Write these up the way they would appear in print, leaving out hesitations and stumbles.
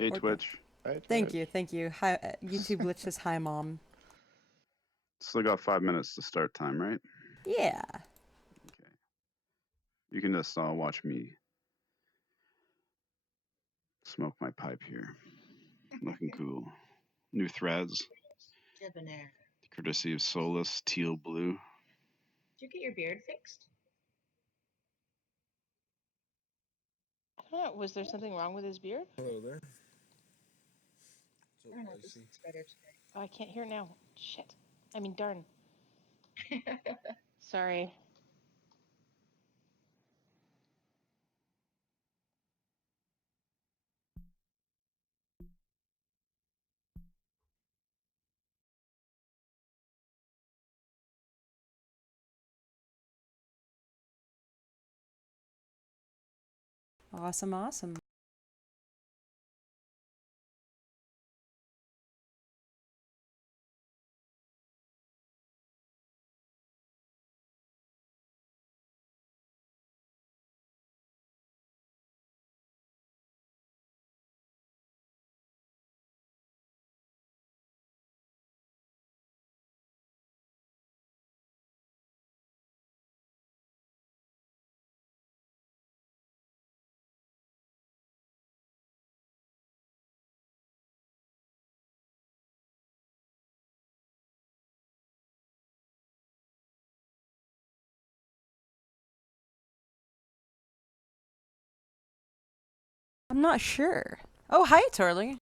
Hey Or Twitch. Hi thank you, Twitch. thank you. Hi, YouTube glitch says hi, mom. Still got 5 minutes to start time, right? Yeah. Okay. You can just watch me smoke my pipe here. Looking cool. New threads, Debonair. courtesy of Solus Teal Blue. Did you get your beard fixed? I don't know. Was there something wrong with his beard? Hello there. So I don't know. I This see. looks better Oh, I can't hear now. Shit. I mean, darn. today. Sorry. Awesome, awesome. I'm not sure. Oh, hi, Torley.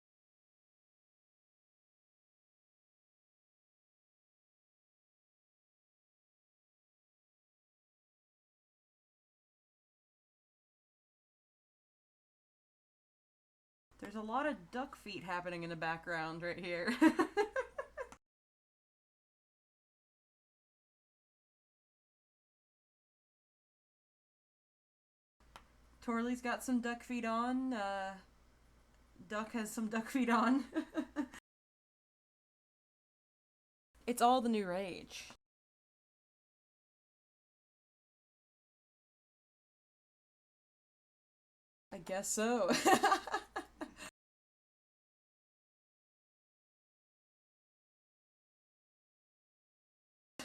There's a lot of duck feet happening in the background right here. Torley's got some duck feet on. Duck has some duck feet on. It's all the new rage. I guess so.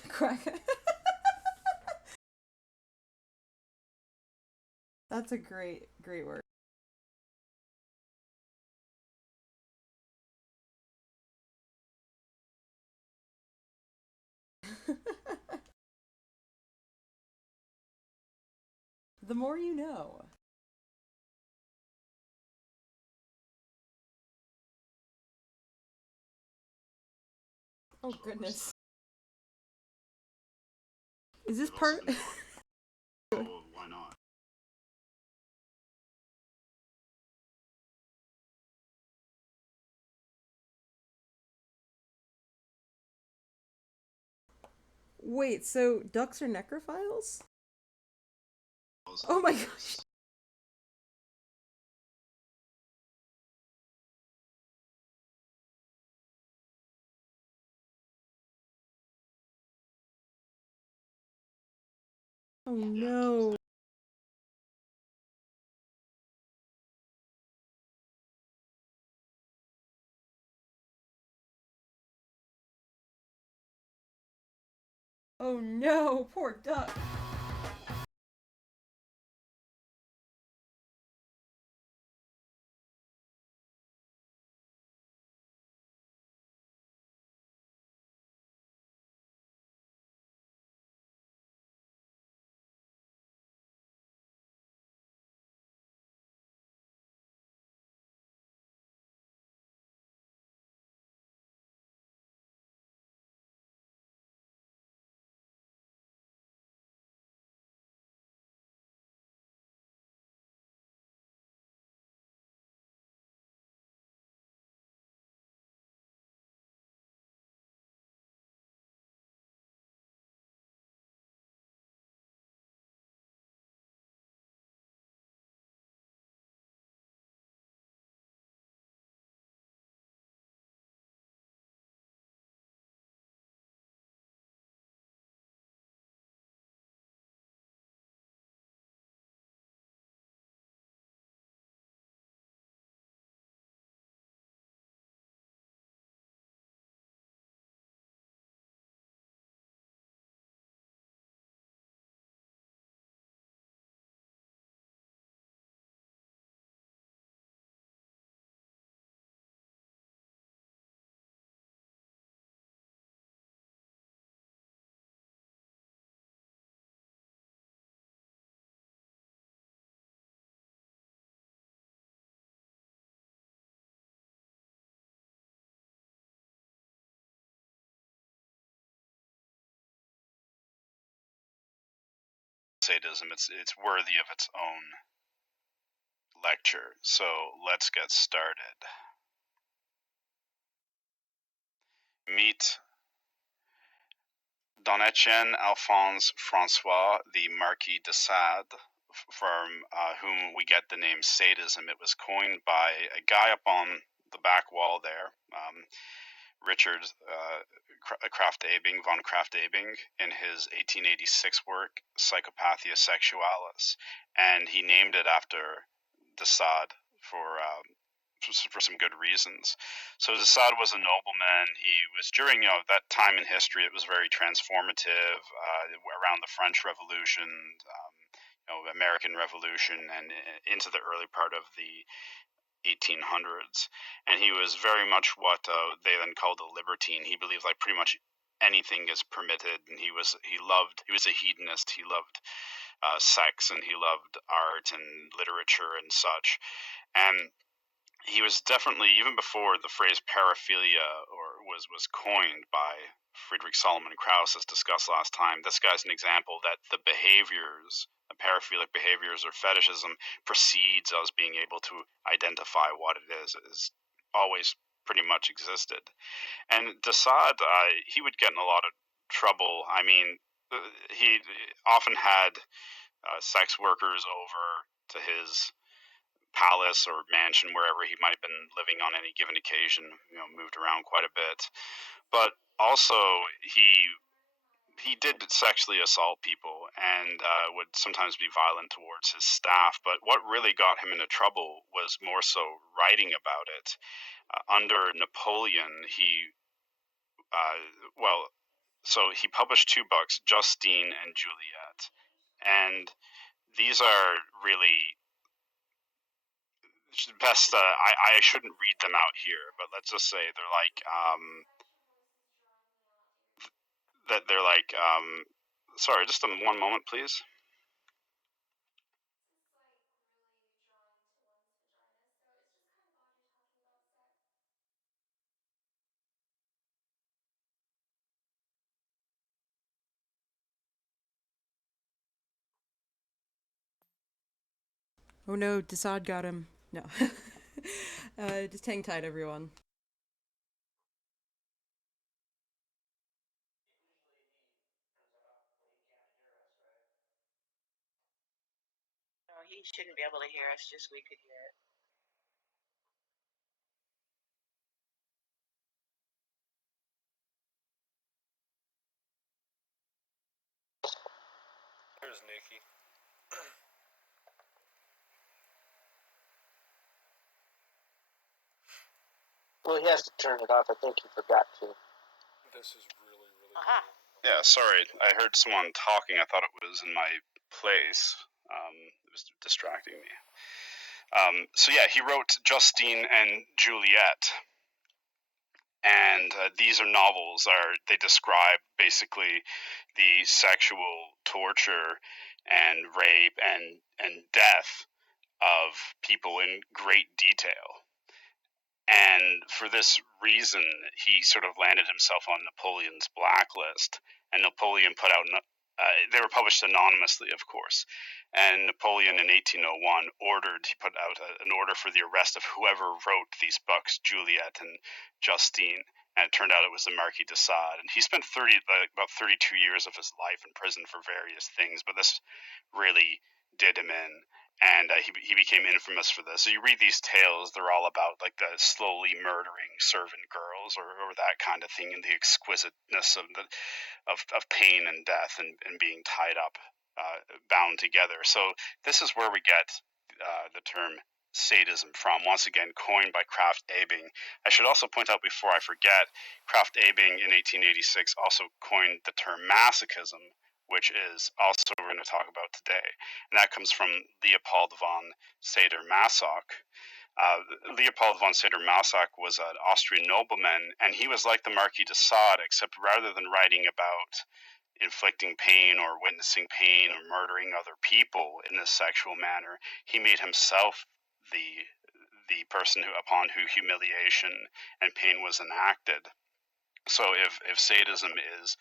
Quack. That's a great word. The more you know. Oh goodness. Is this part? Oh, why not? Wait, so ducks are necrophiles? Oh my gosh. Oh no. Oh no, poor duck. sadism. It's worthy of its own lecture. So let's get started. Meet Don Etienne Alphonse Francois, the Marquis de Sade, from whom we get the name sadism. It was coined by a guy up on the back wall there, Richard von Krafft-Ebing, in his 1886 work Psychopathia Sexualis, and he named it after de Sade for some good reasons. So de Sade was a nobleman. He was during that time in history. It was very transformative around the French Revolution, American Revolution, and into the early part of the 1800s. And he was very much what they then called a libertine. He believed like pretty much anything is permitted, and he was a hedonist. He loved sex, and he loved art and literature and such. And he was definitely, even before the phrase paraphilia was coined by Friedrich Solomon Krauss, as discussed last time, this guy's an example that the behaviors, paraphilic behaviors or fetishism, precedes us being able to identify what it is always pretty much existed. And de Sade, he would get in a lot of trouble. I mean, he often had sex workers over to his palace or mansion, wherever he might have been living on any given occasion, moved around quite a bit. But also he did sexually assault people and would sometimes be violent towards his staff. But what really got him into trouble was more so writing about it. Under Napoleon, so he published 2 books, Justine and Juliet. And these are really best. I shouldn't read them out here, but let's just say they're like sorry, just one moment, please. Oh no, de Sade got him. No. Just hang tight, everyone. No, he shouldn't be able to hear us, just we could hear it. There's Nikki. Well, he has to turn it off. I think he forgot to. This is really Aha. cool. Yeah, sorry, I heard someone talking. I thought it was in my place. It was distracting me. So yeah, he wrote Justine and Juliet, and these are novels. They describe basically the sexual torture and rape and death of people in great detail. And for this reason, he sort of landed himself on Napoleon's blacklist. And Napoleon put out, they were published anonymously, of course. And Napoleon in 1801 he put out an order for the arrest of whoever wrote these books, Juliet and Justine. And it turned out it was the Marquis de Sade. And he spent about 32 years of his life in prison for various things, but this really did him in. And he became infamous for this. So you read these tales; they're all about like the slowly murdering servant girls, or that kind of thing, and the exquisiteness of pain and death and being tied up, bound together. So this is where we get the term sadism from. Once again, coined by Krafft-Ebing. I should also point out before I forget, Krafft-Ebing in 1886 also coined the term masochism, which is also what we're going to talk about today. And that comes from Leopold von Sade-Masoch. Leopold von Sade-Masoch was an Austrian nobleman, and he was like the Marquis de Sade, except rather than writing about inflicting pain or witnessing pain or murdering other people in this sexual manner, he made himself the person upon who humiliation and pain was enacted. So if sadism is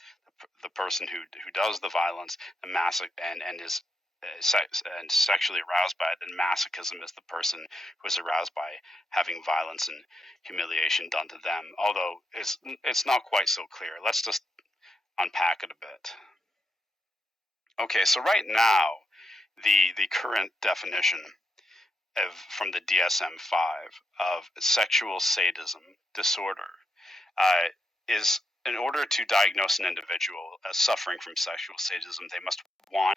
the person who does the violence, the masoch and is and sexually aroused by it, then masochism is the person who is aroused by having violence and humiliation done to them. Although it's not quite so clear. Let's just unpack it a bit. Okay, so right now, the current definition from the DSM-5 of sexual sadism disorder is, in order to diagnose an individual as suffering from sexual sadism, they must, one,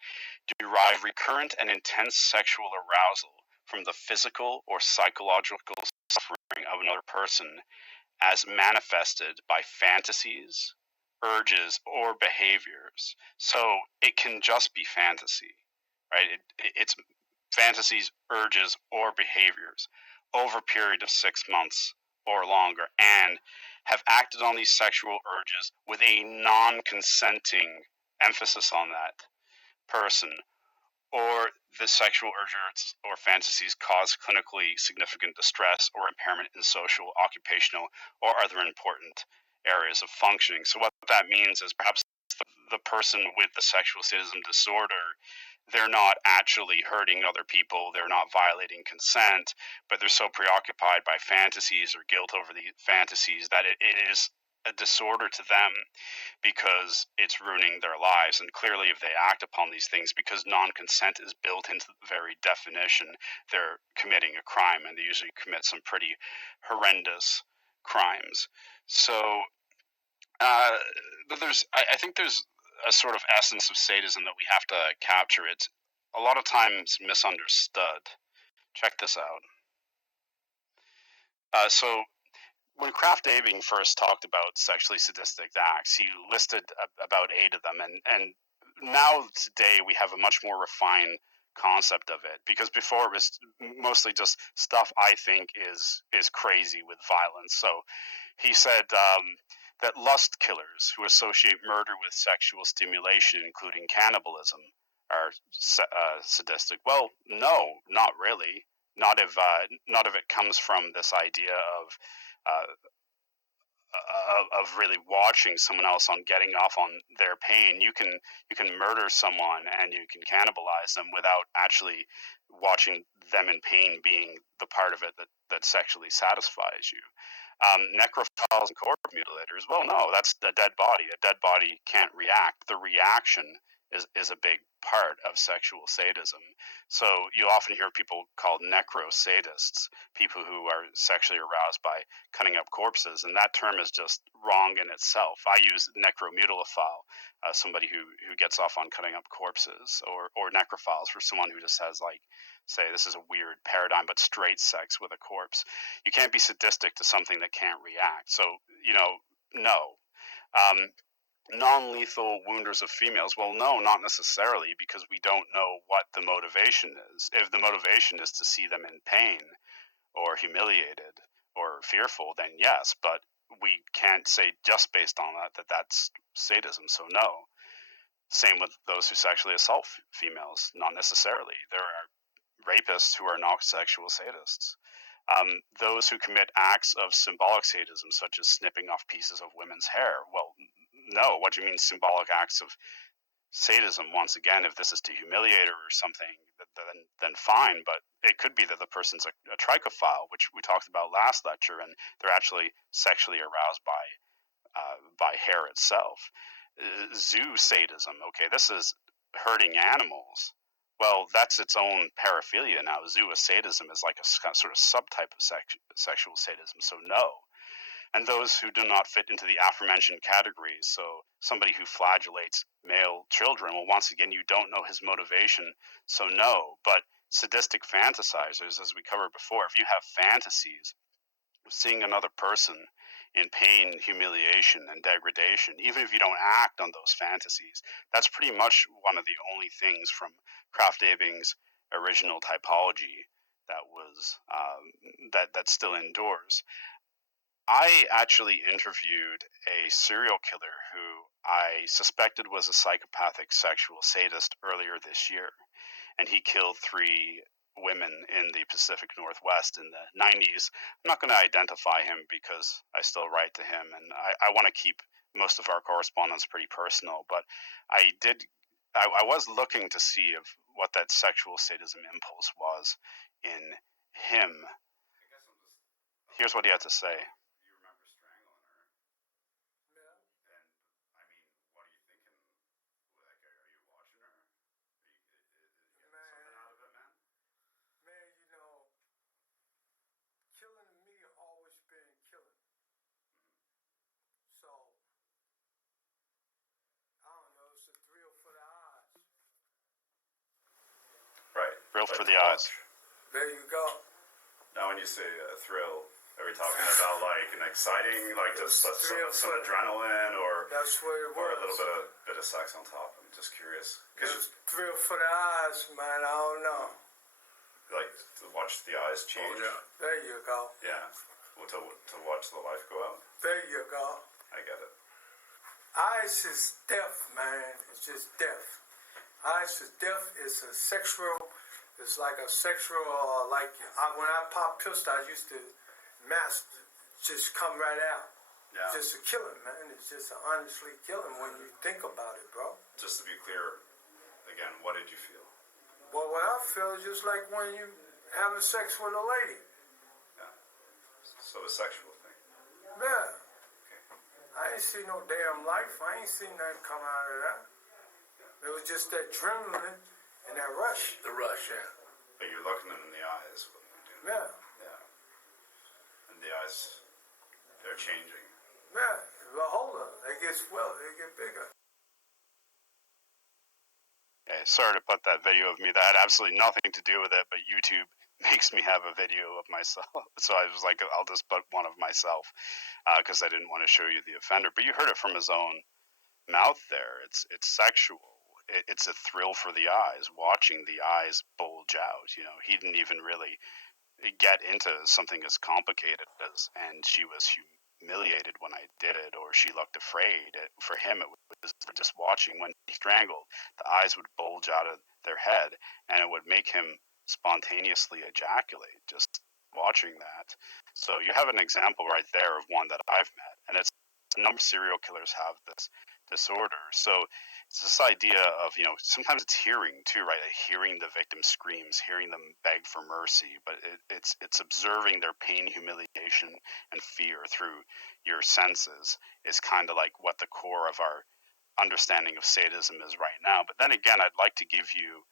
derive recurrent and intense sexual arousal from the physical or psychological suffering of another person as manifested by fantasies, urges, or behaviors. So it can just be fantasy, right? It's fantasies, urges, or behaviors over a period of 6 months or longer, and have acted on these sexual urges with a non-consenting emphasis on that person, or the sexual urges or fantasies cause clinically significant distress or impairment in social, occupational, or other important areas of functioning. So what that means is perhaps the person with the sexual sadism disorder, they're not actually hurting other people, they're not violating consent, but they're so preoccupied by fantasies or guilt over the fantasies that it is a disorder to them because it's ruining their lives. And clearly, if they act upon these things, because non-consent is built into the very definition, they're committing a crime, and they usually commit some pretty horrendous crimes. So I think there's a sort of essence of sadism that we have to capture. It's a lot of times misunderstood. Check this out. So when Kraft Abing first talked about sexually sadistic acts, he listed about 8 of them, and now today we have a much more refined concept of it, because before it was mostly just stuff I think is crazy with violence. So he said that lust killers who associate murder with sexual stimulation, including cannibalism, are sadistic. Well, no, not really. Not if it comes from this idea uh, of really watching someone else on getting off on their pain. You can murder someone and you can cannibalize them without actually watching them in pain being the part of it that sexually satisfies you. Necrophiles and corpse mutilators, well, no, that's a dead body. A dead body can't react. The reaction is a big part of sexual sadism. So you often hear people called necro-sadists, people who are sexually aroused by cutting up corpses, and that term is just wrong in itself. I use necromutilophile, somebody who gets off on cutting up corpses, or necrophiles for someone who just has, like, say, this is a weird paradigm, but straight sex with a corpse. You can't be sadistic to something that can't react. So, no. Non-lethal wounders of females, well, no, not necessarily, because we don't know what the motivation is. If the motivation is to see them in pain or humiliated or fearful, then yes, but we can't say just based on that that's sadism, so no. Same with those who sexually assault females, not necessarily. There are rapists who are not sexual sadists. Those who commit acts of symbolic sadism, such as snipping off pieces of women's hair, well, no. What do you mean symbolic acts of sadism? Once again, if this is to humiliate her or something, then fine. But it could be that the person's a trichophile, which we talked about last lecture, and they're actually sexually aroused by hair itself. Zoo sadism. Okay, this is hurting animals. Well, that's its own paraphilia now. Zoosadism is like a sort of subtype of sexual sadism, so no. And those who do not fit into the aforementioned categories, so somebody who flagellates male children, well, once again, you don't know his motivation, so no. But sadistic fantasizers, as we covered before, if you have fantasies of seeing another person in pain, humiliation, and degradation, even if you don't act on those fantasies, that's pretty much one of the only things from Kraft Abing's original typology that was that still endures. I actually interviewed a serial killer who I suspected was a psychopathic sexual sadist earlier this year, and he killed 3 women in the Pacific Northwest in the 90s. I'm not going to identify him because I still write to him, and I want to keep most of our correspondence pretty personal, but I did I was looking to see if what that sexual sadism impulse was in him. Here's what he had to say. You remember strangling her? Yeah. And I mean, what are you thinking? Like, are you watching her? Are you getting something out of it, man? Man, you know, killing to me always been killing. So, I don't know, it's a thrill for the eyes. Right. Thrill for the eyes. There you go. Now, when you say a thrill, are we talking about like an exciting, like just some adrenaline, or That's what it was. or a little bit of sex on top? I'm just curious. It's thrill for the eyes, man. I don't know. Like to watch the eyes change. There you go. Yeah. Well, to watch the life go out. There you go. I get it. Eyes is death, man. It's just death. Eyes is death. It's a sexual. It's like a sexual. When I pop pistol, I used to mass just come right out. Yeah. Just a killing, man. It's just honestly killing when you think about it, bro. Just to be clear, again, what did you feel? Well, what I feel is just like when you having sex with a lady. Yeah. So a sexual thing. Yeah. Okay. I ain't see no damn life. I ain't seen nothing come out of that. It was just that adrenaline and that rush. The rush, yeah. But you're looking them in the eyes. What you're doing. Yeah. Yeah. And the eyes, they're changing. Yeah. But hold on. They get swell. They get bigger. Okay, sorry to put that video of me that had absolutely nothing to do with it, but YouTube makes me have a video of myself. So I was like, I'll just put one of myself because I didn't want to show you the offender. But you heard it from his own mouth there. It's sexual. It's a thrill for the eyes, watching the eyes bulge out. You know, he didn't even really get into something as complicated as, and she was humiliated when I did it, or she looked afraid. For him, it was just watching when he strangled, the eyes would bulge out of their head, and it would make him spontaneously ejaculate just watching that. So you have an example right there of one that I've met, and it's a number of serial killers have this disorder. So it's this idea of, you know, sometimes it's hearing too, right? Hearing the victim screams, hearing them beg for mercy, but it's observing their pain, humiliation, and fear through your senses is kind of like what the core of our understanding of sadism is right now. But then again, I'd like to give you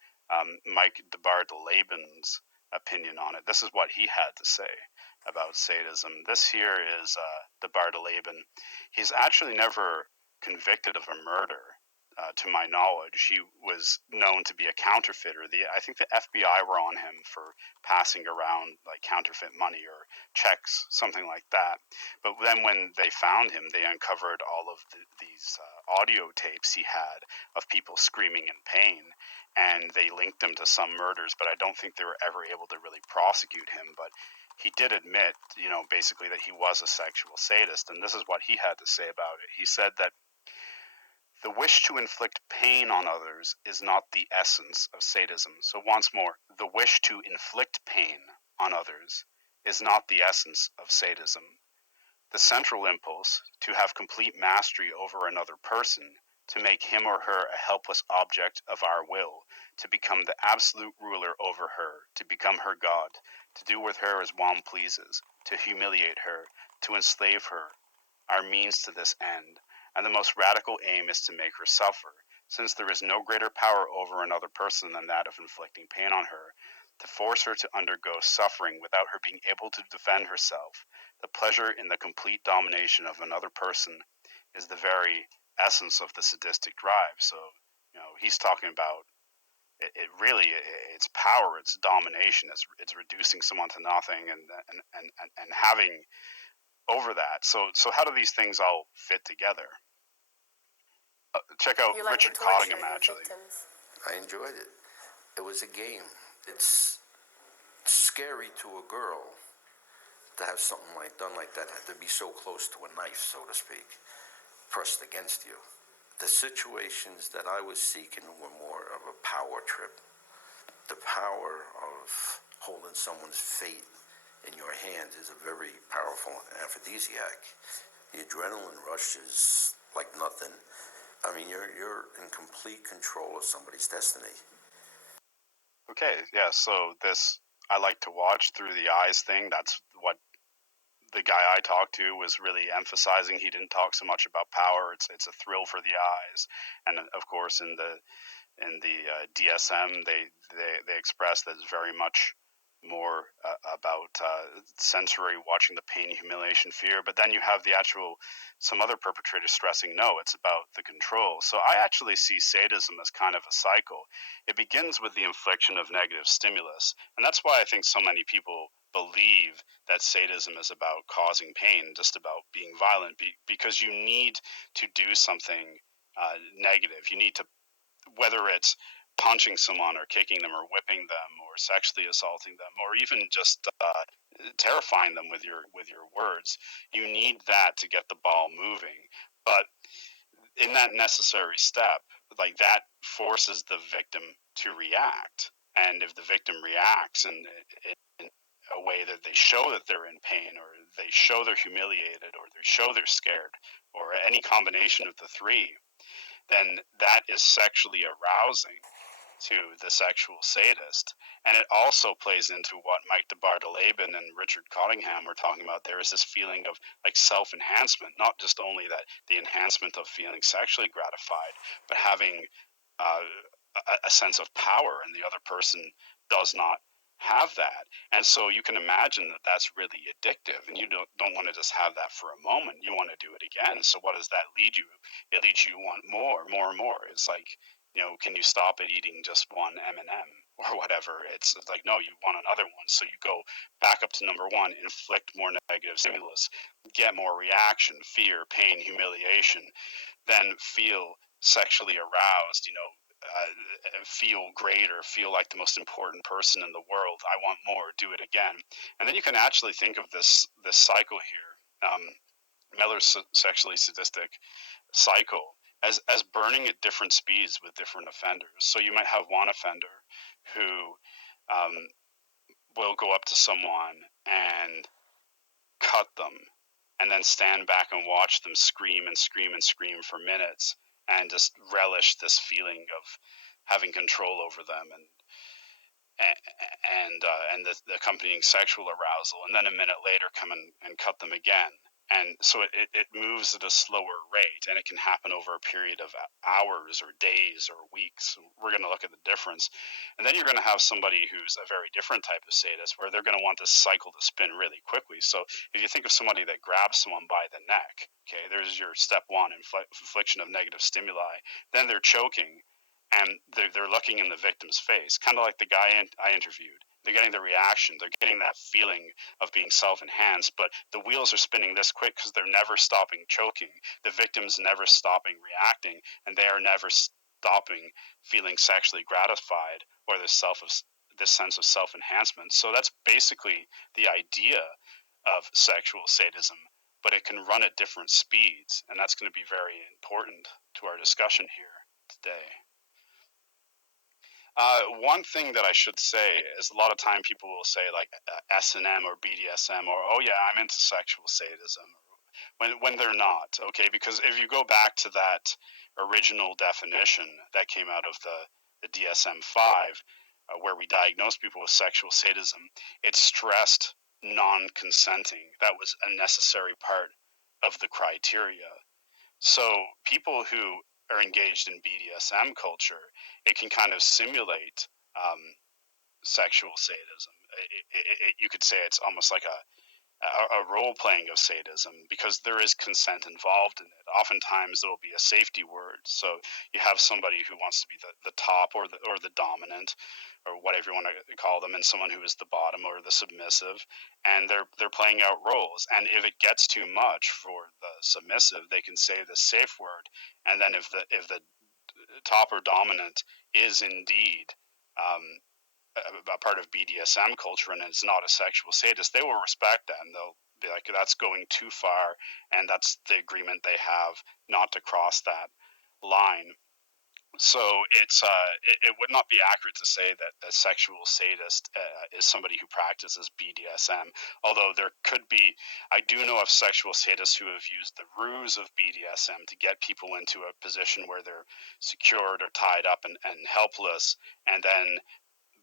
Mike DeBar-DeLaban's opinion on it. This is what he had to say about sadism. This here is DeBar-DeLaban. He's actually never convicted of a murder. To my knowledge, he was known to be a counterfeiter. I think the FBI were on him for passing around like counterfeit money or checks, something like that. But then when they found him, they uncovered all of these audio tapes he had of people screaming in pain, and they linked him to some murders. But I don't think they were ever able to really prosecute him. But he did admit, you know, basically that he was a sexual sadist, and this is what he had to say about it. He said that the wish to inflict pain on others is not the essence of sadism. So once more, the wish to inflict pain on others is not the essence of sadism. The central impulse, to have complete mastery over another person, to make him or her a helpless object of our will, to become the absolute ruler over her, to become her god, to do with her as one pleases, to humiliate her, to enslave her, are means to this end. And the most radical aim is to make her suffer, since there is no greater power over another person than that of inflicting pain on her, to force her to undergo suffering without her being able to defend herself. The pleasure in the complete domination of another person is the very essence of the sadistic drive. So, you know, he's talking about it's power, it's domination, it's reducing someone to nothing and having over that. So how do these things all fit together? Check out Richard Cottingham, actually. I enjoyed it. It was a game. It's scary to a girl to have something done like that, to be so close to a knife, so to speak, pressed against you. The situations that I was seeking were more of a power trip. The power of holding someone's fate in your hand is a very powerful aphrodisiac. The adrenaline rush is like nothing. I mean, you're in complete control of somebody's destiny. Okay, yeah, so this, I like to watch through the eyes thing. That's what the guy I talked to was really emphasizing. He didn't talk so much about power. It's a thrill for the eyes, and of course in the DSM they express that it's very much more about sensory, watching the pain, humiliation, fear. But then you have the actual some other perpetrators stressing no, it's about the control. So I actually see sadism as kind of a cycle. It begins with the infliction of negative stimulus, and that's why I think so many people believe that sadism is about causing pain, just about being violent, because you need to do something negative. You need to, whether it's punching someone or kicking them or whipping them or sexually assaulting them or even just terrifying them with your words, you need that to get the ball moving. But in that necessary step, like that forces the victim to react. And if the victim reacts in a way that they show that they're in pain, or they show they're humiliated, or they show they're scared, or any combination of the three, then that is sexually arousing to the sexual sadist. And it also plays into what Mike de Bartolabin and Richard Cottingham were talking about. There is this feeling of like self-enhancement, not just only that the enhancement of feeling sexually gratified, but having a sense of power, and the other person does not have that. And so you can imagine that that's really addictive, and you don't want to just have that for a moment. You want to do it again. So what does that lead you? It leads you want more and more. It's like, can you stop at eating just one M&M or whatever? It's like, no, you want another one. So you go back up to number one, inflict more negative stimulus, get more reaction, fear, pain, humiliation, then feel sexually aroused, feel great, or feel like the most important person in the world. I want more, do it again. And then you can actually think of this cycle here, Mellor's sexually sadistic cycle, as burning at different speeds with different offenders. So you might have one offender who will go up to someone and cut them, and then stand back and watch them scream and scream and scream for minutes, and just relish this feeling of having control over them, and the accompanying sexual arousal, and then a minute later come and cut them again. And so it moves at a slower rate, and it can happen over a period of hours or days or weeks. We're going to look at the difference. And then you're going to have somebody who's a very different type of sadist, where they're going to want this cycle to spin really quickly. So if you think of somebody that grabs someone by the neck, okay, there's your step one, infliction of negative stimuli. Then they're choking, and they're looking in the victim's face, kind of like the guy I interviewed. They're getting the reaction. They're getting that feeling of being self-enhanced, but the wheels are spinning this quick because they're never stopping choking. The victim's never stopping reacting, and they are never stopping feeling sexually gratified, or this sense of self-enhancement. So that's basically the idea of sexual sadism, but it can run at different speeds, and that's going to be very important to our discussion here today. One thing that I should say is, a lot of time people will say like S&M or BDSM, or oh yeah, I'm into sexual sadism, when they're not. Okay, because if you go back to that original definition that came out of the DSM-5, where we diagnose people with sexual sadism, it stressed non-consenting. That was a necessary part of the criteria. So people who are engaged in BDSM culture, it can kind of simulate sexual sadism. You could say it's almost like a role playing of sadism, because there is consent involved in it. Oftentimes there will be a safety word. So you have somebody who wants to be the top, or the dominant, or whatever you want to call them, and someone who is the bottom or the submissive, and they're playing out roles. And if it gets too much for the submissive, they can say the safe word. And then if the top or dominant is indeed a part of BDSM culture and it's not a sexual sadist, they will respect that, and they'll be like, that's going too far, and that's the agreement they have not to cross that line. So it would not be accurate to say that a sexual sadist is somebody who practices BDSM. Although there could be, I do know of sexual sadists who have used the ruse of BDSM to get people into a position where they're secured or tied up and helpless, and then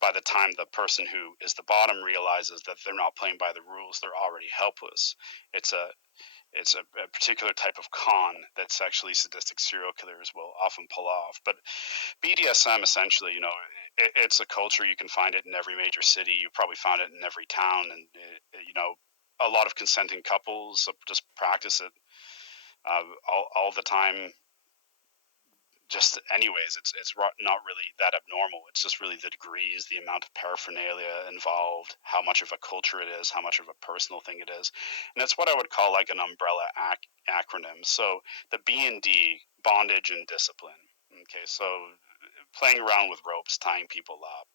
by the time the person who is the bottom realizes that they're not playing by the rules, they're already helpless. It's a particular type of con that sexually sadistic serial killers will often pull off. But BDSM, essentially, it's a culture. You can find it in every major city. You probably found it in every town, and a lot of consenting couples just practice it all the time. Just anyways, it's not really that abnormal. It's just really the degrees, the amount of paraphernalia involved, how much of a culture it is, how much of a personal thing it is, and it's what I would call like an umbrella acronym. So the B&D, bondage and discipline. Okay, so playing around with ropes, tying people up,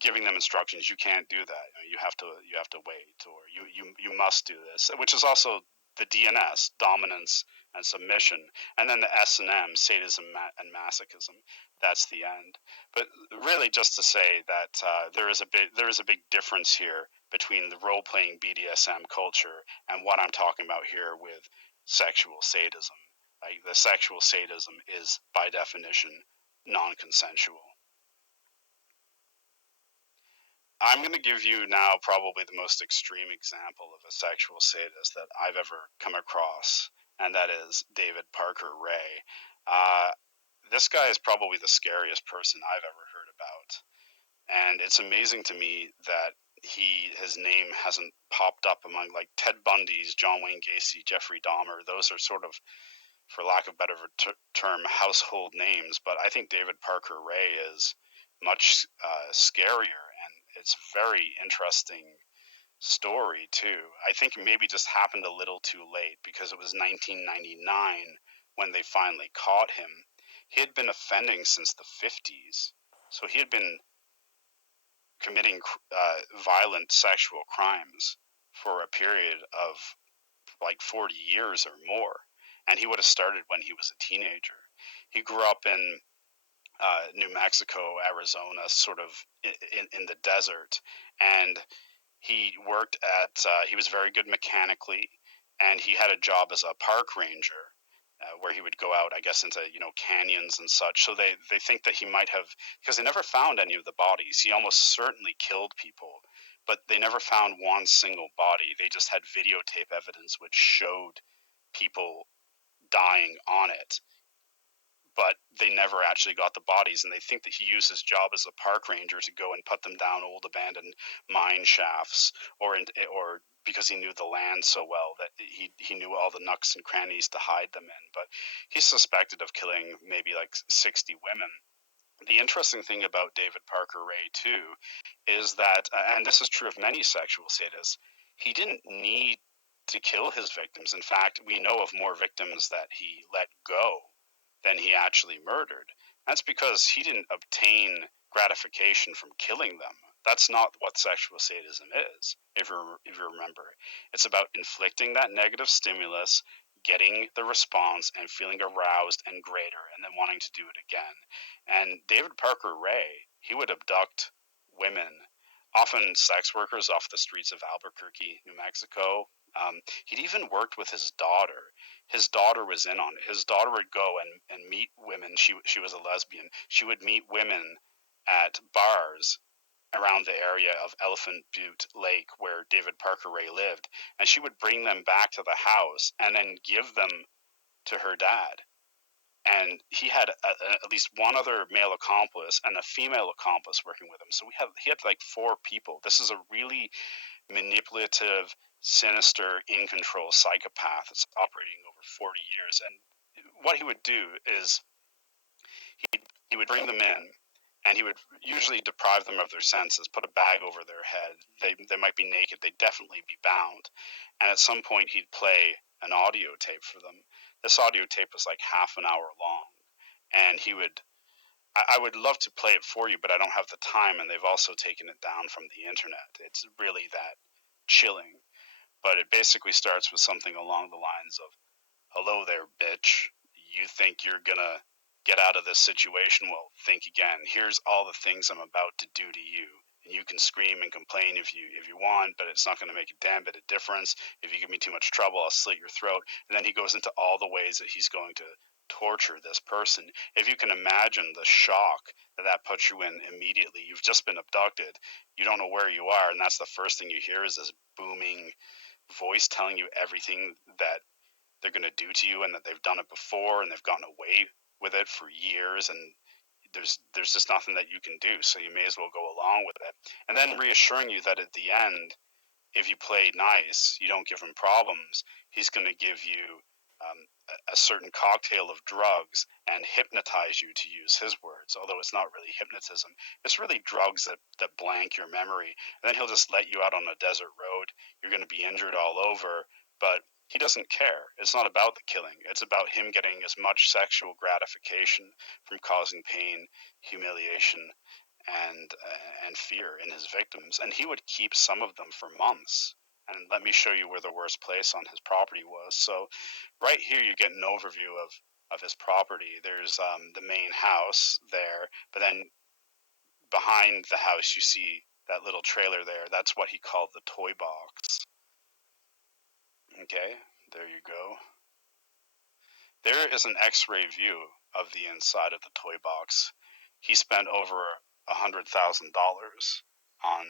giving them instructions. You can't do that. You have to wait, or you must do this, which is also the DNS, dominance and submission, and then the S&M, sadism and masochism. That's the end. But really, just to say that there is a big difference here between the role-playing BDSM culture and what I'm talking about here with sexual sadism. Like, the sexual sadism is by definition non-consensual. I'm going to give you now probably the most extreme example of a sexual sadist that I've ever come across, and that is David Parker Ray. This guy is probably the scariest person I've ever heard about, and it's amazing to me that his name hasn't popped up among like Ted Bundy's, John Wayne Gacy, Jeffrey Dahmer. Those are sort of, for lack of a better term, household names, but I think David Parker Ray is much scarier, and it's very interesting story too. I think it maybe just happened a little too late because it was 1999 when they finally caught him. He had been offending since the 50s, so he had been committing violent sexual crimes for a period of like 40 years or more, and he would have started when he was a teenager. He grew up in New Mexico, Arizona, sort of in the desert, and he worked at, he was very good mechanically, and he had a job as a park ranger, where he would go out, I guess, into, canyons and such. So they think that he might have, because they never found any of the bodies. He almost certainly killed people, but they never found one single body. They just had videotape evidence which showed people dying on it, but they never actually got the bodies, and they think that he used his job as a park ranger to go and put them down old abandoned mine shafts, or because he knew the land so well that he knew all the nooks and crannies to hide them in. But he's suspected of killing maybe like 60 women. The interesting thing about David Parker Ray too is that, and this is true of many sexual sadists, he didn't need to kill his victims. In fact, we know of more victims that he let go than he actually murdered. That's because he didn't obtain gratification from killing them. That's not what sexual sadism is, if you remember. It's about inflicting that negative stimulus, getting the response, and feeling aroused and greater, and then wanting to do it again. And David Parker Ray, he would abduct women, often sex workers off the streets of Albuquerque, New Mexico. He'd even worked with his daughter. His daughter was in on it. His daughter would go and meet women. She was a lesbian. She would meet women at bars around the area of Elephant Butte Lake where David Parker Ray lived, and she would bring them back to the house and then give them to her dad. And he had at least one other male accomplice and a female accomplice working with him. So he had like 4 people. This is a really manipulative, sinister, in control psychopath that's operating over 40 years. And what he would do is he would bring them in, and he would usually deprive them of their senses, put a bag over their head. They might be naked. They'd definitely be bound. And at some point, he'd play an audio tape for them. This audio tape was like half an hour long, and I would love to play it for you, but I don't have the time, and they've also taken it down from the internet. It's really that chilling. But it basically starts with something along the lines of, "Hello there, bitch. you think you're gonna get out of this situation, well, think again. Here's all the things I'm about to do to you. And you can scream and complain if you want, but it's not going to make a damn bit of difference. If you give me too much trouble, I'll slit your throat. And then he goes into all the ways that he's going to torture this person. If you can imagine the shock that that puts you in immediately, you've just been abducted, you don't know where you are, and that's the first thing you hear is this booming voice telling you everything that they're going to do to you and that they've done it before and they've gotten away with it for years, and there's just nothing that you can do, so you may as well go along with it. And then reassuring you that at the end, if you play nice, you don't give him problems, he's going to give you a certain cocktail of drugs and hypnotize you, to use his words, although it's not really hypnotism. It's really drugs that blank your memory. And then he'll just let you out on a desert road. You're going to be injured all over, but he doesn't care. It's not about the killing. It's about him getting as much sexual gratification from causing pain, humiliation, and fear in his victims. And he would keep some of them for months. And let me show you where the worst place on his property was. So right here you get an overview of his property. There's the main house there, but then behind the house you see that little trailer there. That's what he called the toy box. Okay, there you go. There is an x-ray view of the inside of the toy box. He spent over $100,000 on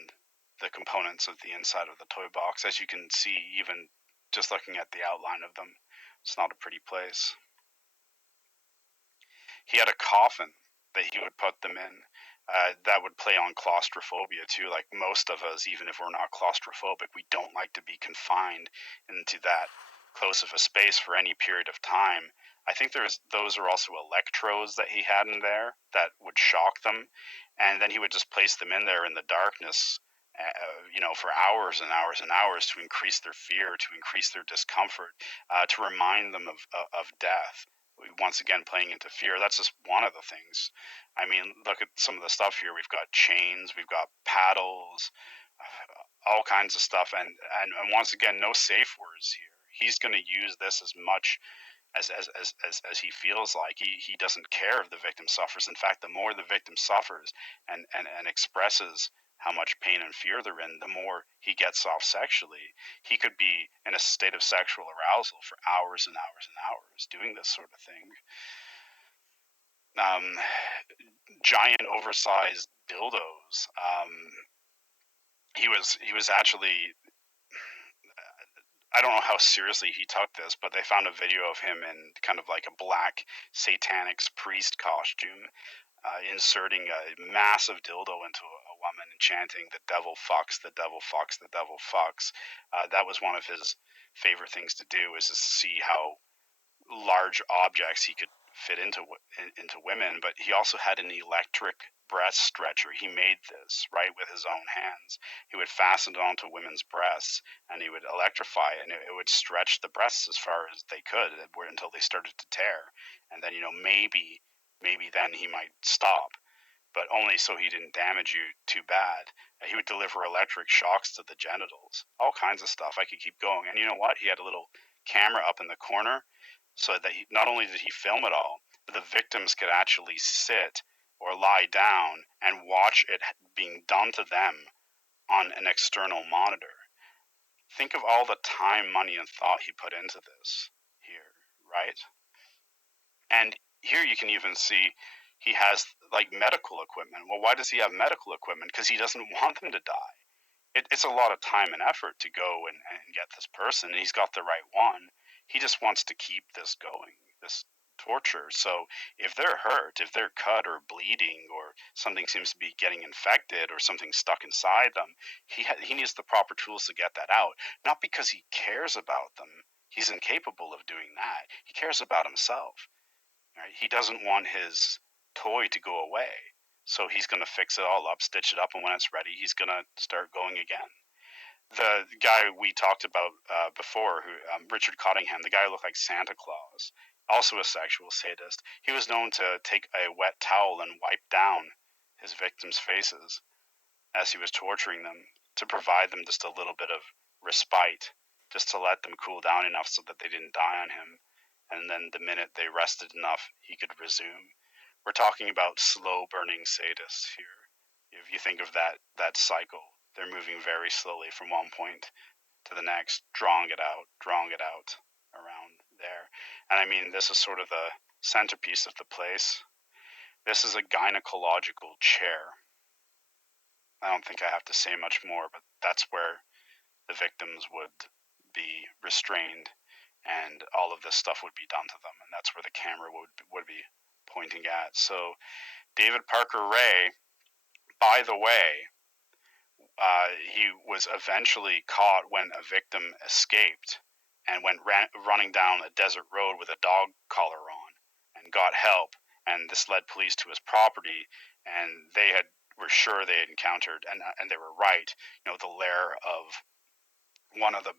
the components of the inside of the toy box. As you can see, even just looking at the outline of them, it's not a pretty place. He had a coffin that he would put them in. That would play on claustrophobia too. Like most of us, even if we're not claustrophobic, we don't like to be confined into that close of a space for any period of time. I think those are also electrodes that he had in there that would shock them, and then he would just place them in there in the darkness, for hours and hours and hours to increase their fear, to increase their discomfort, to remind them of death. Once again, playing into fear. That's just one of the things. I mean, look at some of the stuff here. We've got chains, we've got paddles, all kinds of stuff, and once again, no safe words here. He's going to use this as much as he feels like. He doesn't care if the victim suffers. In fact, the more the victim suffers and expresses how much pain and fear they're in, the more he gets off sexually. He could be in a state of sexual arousal for hours and hours and hours doing this sort of thing. Giant oversized dildos. He was actually, I don't know how seriously he took this, but they found a video of him in kind of like a black satanic priest costume, inserting a massive dildo into a woman and chanting, "The devil fucks, the devil fucks, the devil fucks." That was one of his favorite things to do, is to see how large objects he could fit into women. But he also had an electric breast stretcher. He made this right with his own hands. He would fasten it onto women's breasts and he would electrify it, and it would stretch the breasts as far as they could until they started to tear. And then maybe then he might stop, but only so he didn't damage you too bad. He would deliver electric shocks to the genitals, all kinds of stuff. I could keep going. And you know what? He had a little camera up in the corner, so that not only did he film it all, but the victims could actually sit or lie down and watch it being done to them on an external monitor. Think of all the time, money, and thought he put into this here, right? And here you can even see he has like medical equipment. Well, why does he have medical equipment? Because he doesn't want them to die. It's a lot of time and effort to go and get this person, and he's got the right one. He just wants to keep this going, this torture. So if they're hurt, if they're cut or bleeding, or something seems to be getting infected, or something stuck inside them, he needs the proper tools to get that out. Not because he cares about them. He's incapable of doing that. He cares about himself. Right? He doesn't want his toy to go away. So he's going to fix it all up, stitch it up, and when it's ready, he's going to start going again. The guy we talked about before, Richard Cottingham, the guy who looked like Santa Claus, also a sexual sadist. He was known to take a wet towel and wipe down his victims' faces as he was torturing them, to provide them just a little bit of respite, just to let them cool down enough so that they didn't die on him. and then the minute they rested enough, he could resume. We're talking about slow-burning sadists here. If you think of that cycle, they're moving very slowly from one point to the next, drawing it out around there. And I mean, this is sort of the centerpiece of the place. This is a gynecological chair. I don't think I have to say much more, but that's where the victims would be restrained and all of this stuff would be done to them, and that's where the camera would be pointing at. So David Parker Ray, by the way, he was eventually caught when a victim escaped and went running down a desert road with a dog collar on and got help, and this led police to his property, and they were sure they had encountered, and they were right, the lair of one of the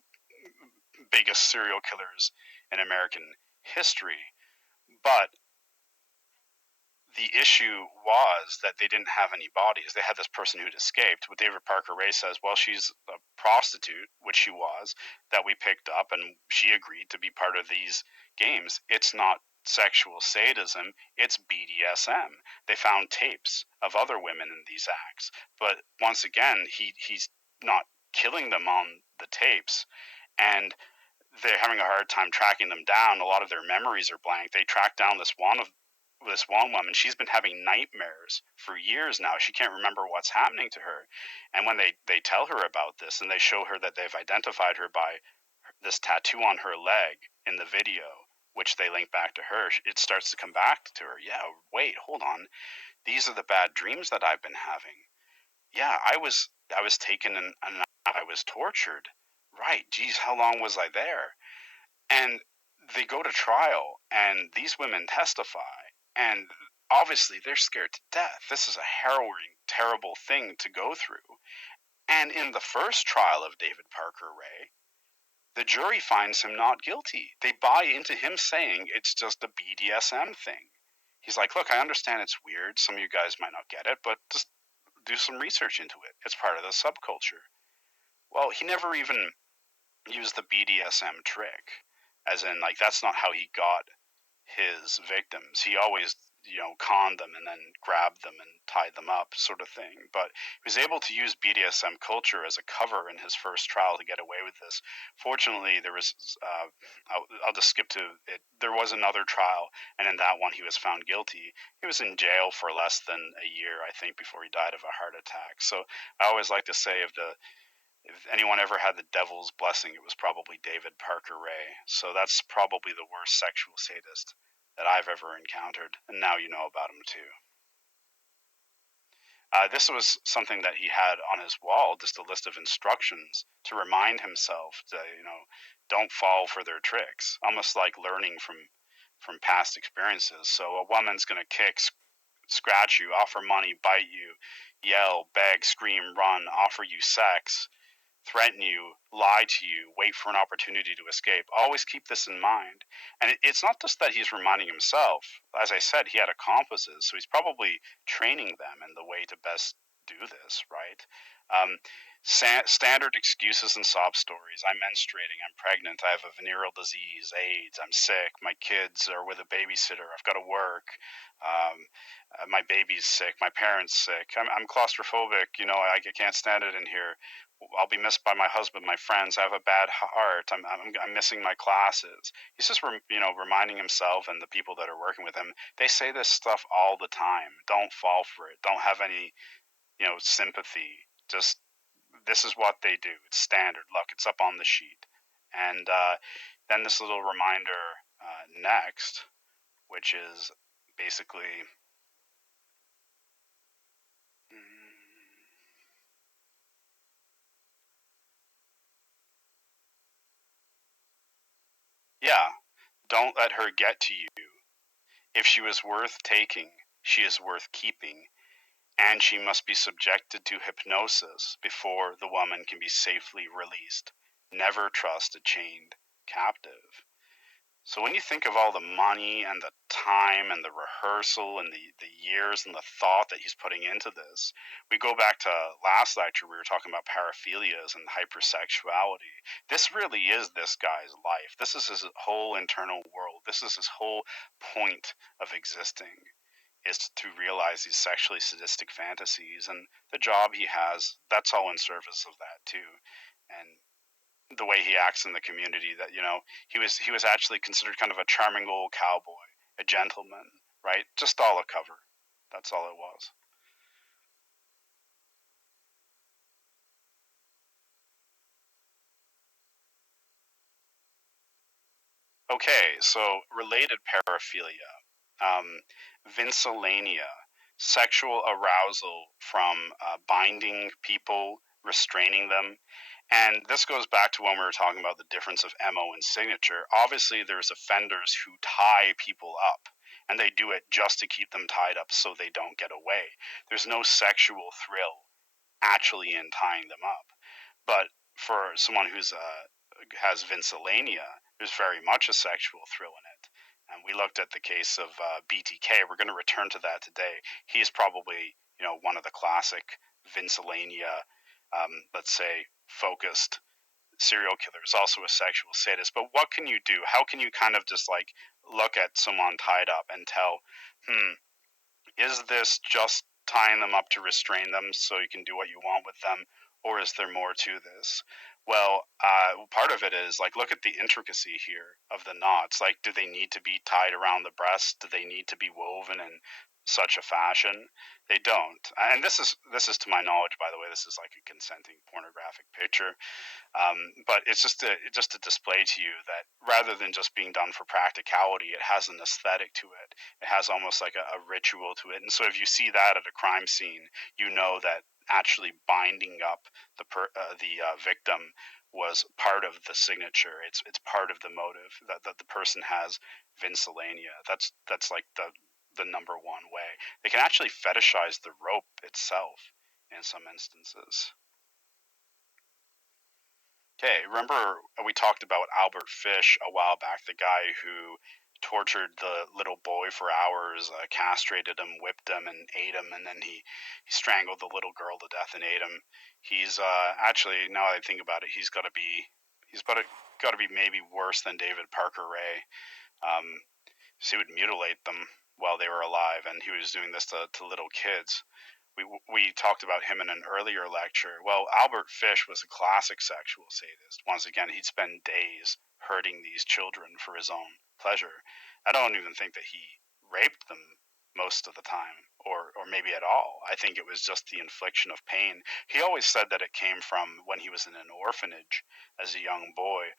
biggest serial killers in American history. But the issue was that they didn't have any bodies. They had this person who'd escaped. What David Parker Ray says, well, she's a prostitute, which she was, that we picked up, and she agreed to be part of these games. It's not sexual sadism, it's BDSM. They found tapes of other women in these acts. But once again, he's not killing them on the tapes, and they're having a hard time tracking them down. A lot of their memories are blank. They tracked down this one woman. She's been having nightmares for years now. She can't remember what's happening to her. And when they tell her about this, and they show her that they've identified her by this tattoo on her leg in the video, which they link back to her, it starts to come back to her. Yeah, wait, hold on. These are the bad dreams that I've been having. Yeah, I was taken and I was tortured. Right, geez, how long was I there? And they go to trial, and these women testify, and obviously they're scared to death. This is a harrowing, terrible thing to go through. And in the first trial of David Parker Ray, the jury finds him not guilty. They buy into him saying it's just a BDSM thing. He's like, look, I understand it's weird. Some of you guys might not get it, but just do some research into it. It's part of the subculture. Well, he never even used the BDSM trick, as in, like, that's not how he got his victims. He always, conned them and then grabbed them and tied them up, sort of thing. But he was able to use BDSM culture as a cover in his first trial to get away with this. Fortunately, there was, I'll just skip to it. There was another trial, and in that one, he was found guilty. He was in jail for less than a year, I think, before he died of a heart attack. So I always like to say, if anyone ever had the devil's blessing, it was probably David Parker Ray. So that's probably the worst sexual sadist that I've ever encountered, and now you know about him too. This was something that he had on his wall, just a list of instructions to remind himself to, don't fall for their tricks, almost like learning from past experiences. So a woman's going to kick, scratch you, offer money, bite you, yell, beg, scream, run, offer you sex, threaten you, lie to you, wait for an opportunity to escape. Always keep this in mind. And it's not just that he's reminding himself. As I said, he had accomplices, so he's probably training them in the way to best do this, right? Standard excuses and sob stories. I'm menstruating, I'm pregnant, I have a venereal disease, AIDS, I'm sick, my kids are with a babysitter, I've got to work, my baby's sick, my parents sick, I'm claustrophobic, I can't stand it in here. I'll be missed by my husband, my friends. I have a bad heart. I'm missing my classes. He's just reminding himself and the people that are working with him. They say this stuff all the time. Don't fall for it. Don't have any sympathy. Just this is what they do. It's standard. Look, it's up on the sheet. And then this little reminder next, which is basically. Yeah, don't let her get to you. If she was worth taking, she is worth keeping, and she must be subjected to hypnosis before the woman can be safely released. Never trust a chained captive. So when you think of all the money and the time and the rehearsal and the years and the thought that he's putting into this, we go back to last lecture, we were talking about paraphilias and hypersexuality. This really is this guy's life. This is his whole internal world. This is his whole point of existing, is to realize these sexually sadistic fantasies, and the job he has, that's all in service of that too. And the way he acts in the community, that he was actually considered kind of a charming old cowboy, a gentleman, right? Just all a cover. That's all it was. Okay, so related paraphilia, vincelania, sexual arousal from binding people, restraining them. And this goes back to when we were talking about the difference of MO and signature. Obviously, there's offenders who tie people up, and they do it just to keep them tied up so they don't get away. There's no sexual thrill actually in tying them up. But for someone who's has vincelania, there's very much a sexual thrill in it. And we looked at the case of BTK. We're going to return to that today. He's probably one of the classic vincelania, let's say, focused serial killers, also a sexual sadist. But what can you do? How can you kind of just like look at someone tied up and tell, is this just tying them up to restrain them so you can do what you want with them, or is there more to this? Well, part of it is like, look at the intricacy here of the knots. Like, do they need to be tied around the breast? Do they need to be woven in such a fashion? They don't. And this is to my knowledge, by the way, this is like a consenting pornographic picture. But it's just to display to you that rather than just being done for practicality, it has an aesthetic to it. It has almost like a ritual to it. And so if you see that at a crime scene, you know that actually binding up the victim was part of the signature. It's part of the motive that the person has vincelania. That's like the number one way. They can actually fetishize the rope itself in some instances. Okay, remember we talked about Albert Fish a while back, the guy who tortured the little boy for hours, castrated him, whipped him, and ate him, and then he strangled the little girl to death and ate him. He's actually, now that I think about it, he's got to be maybe worse than David Parker Ray. So he would mutilate them while they were alive, and he was doing this to little kids. We talked about him in an earlier lecture. Well, Albert Fish was a classic sexual sadist. Once again, he'd spend days hurting these children for his own pleasure. I don't even think that he raped them most of the time, or maybe at all. I think it was just the infliction of pain. He always said that it came from when he was in an orphanage as a young boy,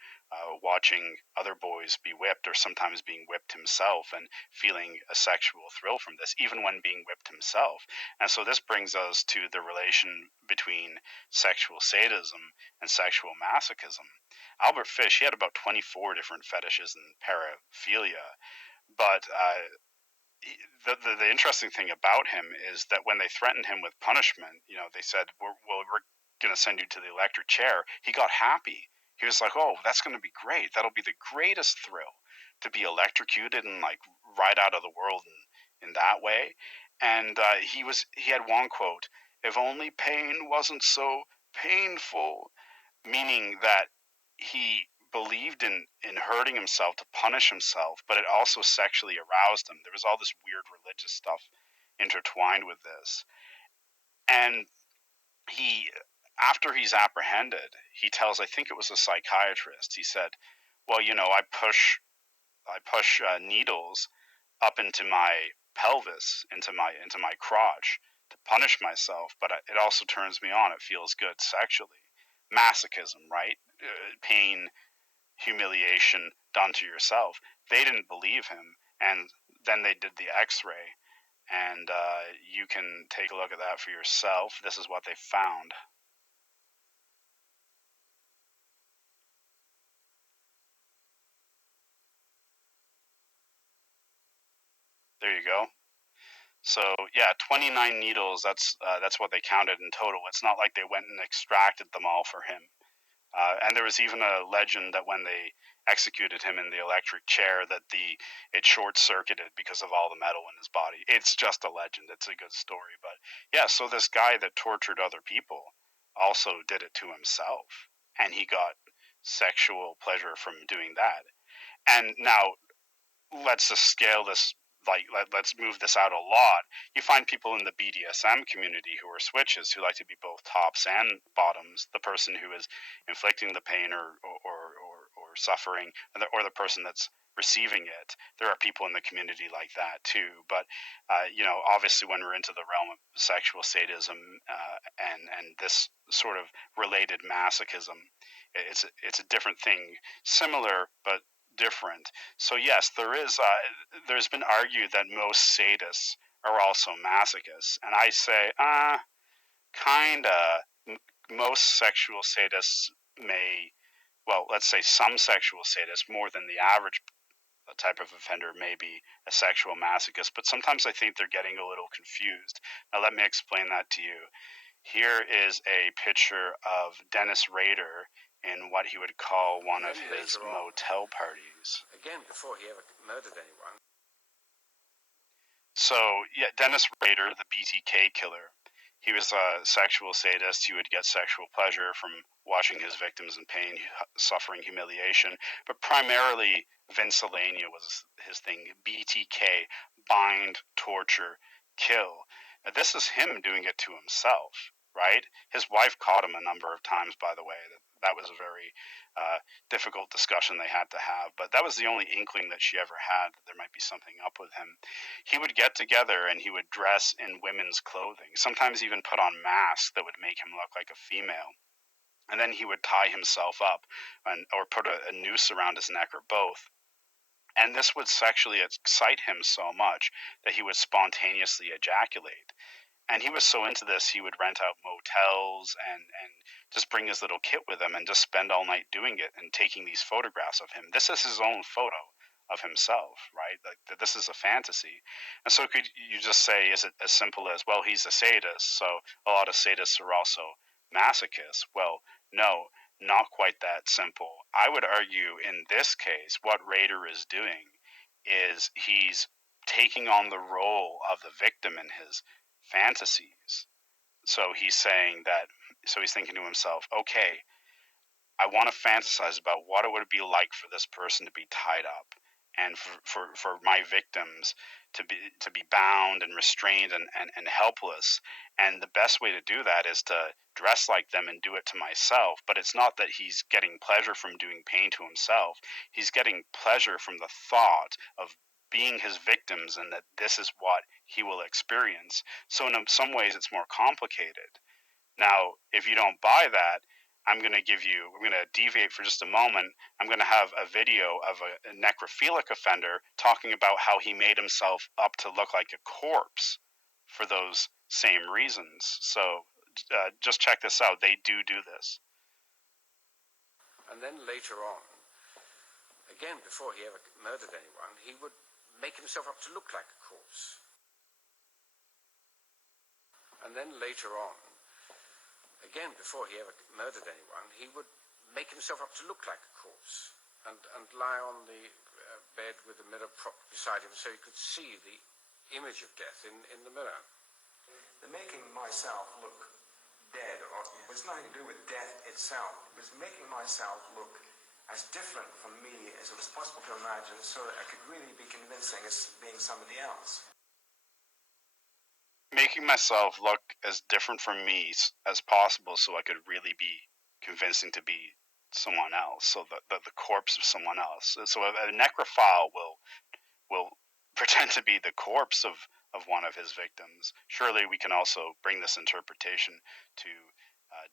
watching other boys be whipped, or sometimes being whipped himself, and feeling a sexual thrill from this, even when being whipped himself. And so this brings us to the relation between sexual sadism and sexual masochism. Albert Fish, he had about 24 different fetishes and paraphilia, but the interesting thing about him is that when they threatened him with punishment, they said, we're going to send you to the electric chair. He got happy. He was like, oh, that's going to be great. That'll be the greatest thrill, to be electrocuted and like right out of the world in that way. And he had one quote: "If only pain wasn't so painful," meaning that he believed in hurting himself to punish himself, but it also sexually aroused him. There was all this weird religious stuff intertwined with this. And after he's apprehended, he tells, I think it was a psychiatrist, he said, well, I push needles up into my pelvis, into my crotch to punish myself, but it also turns me on. It feels good sexually. Masochism, right? Pain, humiliation done to yourself. They didn't believe him, and then they did the x-ray, and you can take a look at that for yourself. This is what they found. There you go. So yeah, 29 needles. That's what they counted in total. It's not like they went and extracted them all for him. And there was even a legend that when they executed him in the electric chair that it short circuited because of all the metal in his body. It's just a legend. It's a good story, but yeah. So this guy that tortured other people also did it to himself, and he got sexual pleasure from doing that. And now let's just scale this, like let's move this out a lot. You find people in the BDSM community who are switches who like to be both tops and bottoms. The person who is inflicting the pain or suffering, or the person that's receiving it. There are people in the community like that too. But obviously, when we're into the realm of sexual sadism and this sort of related masochism, it's a different thing, similar but different. So yes, there's been argued that most sadists are also masochists, and I say, kinda. Most sexual sadists may, well, let's say some sexual sadists, more than the average type of offender, may be a sexual masochist, but sometimes I think they're getting a little confused. Now let me explain that to you. Here is a picture of Dennis Rader in what he would call one of his motel parties. Again, before he ever murdered anyone. So, yeah, Dennis Rader, the BTK killer, he was a sexual sadist. He would get sexual pleasure from watching his victims in pain, suffering humiliation. But primarily, Vincelania was his thing. BTK, bind, torture, kill. Now, this is him doing it to himself, right? His wife caught him a number of times, by the way. That was a very difficult discussion they had to have. But that was the only inkling that she ever had that there might be something up with him. He would get together and he would dress in women's clothing, sometimes even put on masks that would make him look like a female. And then he would tie himself up or put a noose around his neck, or both. And this would sexually excite him so much that he would spontaneously ejaculate. And he was so into this, he would rent out motels and just bring his little kit with him and just spend all night doing it and taking these photographs of him. This is his own photo of himself, right? Like, this is a fantasy. And so could you just say, is it as simple as, well, he's a sadist, so a lot of sadists are also masochists? Well, no, not quite that simple. I would argue in this case, what Rader is doing is he's taking on the role of the victim in his fantasies. So he's saying that, so he's thinking to himself, okay, I want to fantasize about what it would be like for this person to be tied up, and for my victims to be bound and restrained and helpless. And the best way to do that is to dress like them and do it to myself. But it's not that he's getting pleasure from doing pain to himself. He's getting pleasure from the thought of being his victims, and that this is what he will experience. So in some ways it's more complicated. Now, if you don't buy that, we're going to deviate for just a moment. I'm going to have a video of a necrophilic offender talking about how he made himself up to look like a corpse for those same reasons. So just check this out. They do this. And then later on, again, before he ever murdered anyone, he would make himself up to look like a corpse. And then later on, again, before he ever murdered anyone, he would make himself up to look like a corpse and lie on the bed with the mirror propped beside him so he could see the image of death in the mirror. The making myself look dead was nothing to do with death itself. It was making myself look as different from me as it was possible to imagine, so that I could really be convincing as being somebody else. Making myself look as different from me as possible so I could really be convincing to be someone else, so the corpse of someone else. So a necrophile will pretend to be the corpse of one of his victims. Surely we can also bring this interpretation to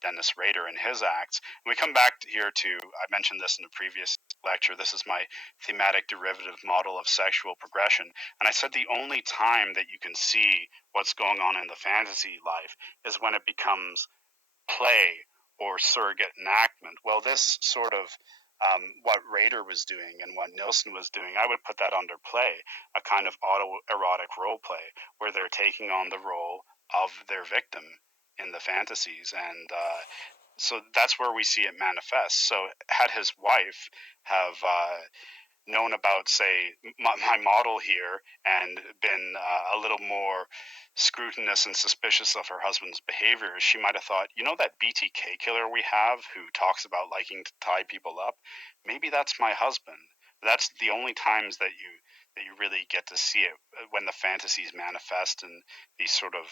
Dennis Rader and his acts. And we come back here to, I mentioned this in a previous lecture, this is my thematic derivative model of sexual progression. And I said the only time that you can see what's going on in the fantasy life is when it becomes play or surrogate enactment. Well, this sort of what Rader was doing and what Nilsson was doing, I would put that under play, a kind of autoerotic role play where they're taking on the role of their victim in the fantasies. And so that's where we see it manifest. So had his wife have known about, say, my model here and been a little more scrutinous and suspicious of her husband's behavior, she might have thought, you know, that BTK killer we have who talks about liking to tie people up, maybe that's my husband. That's the only times that you really get to see it, when the fantasies manifest in these sort of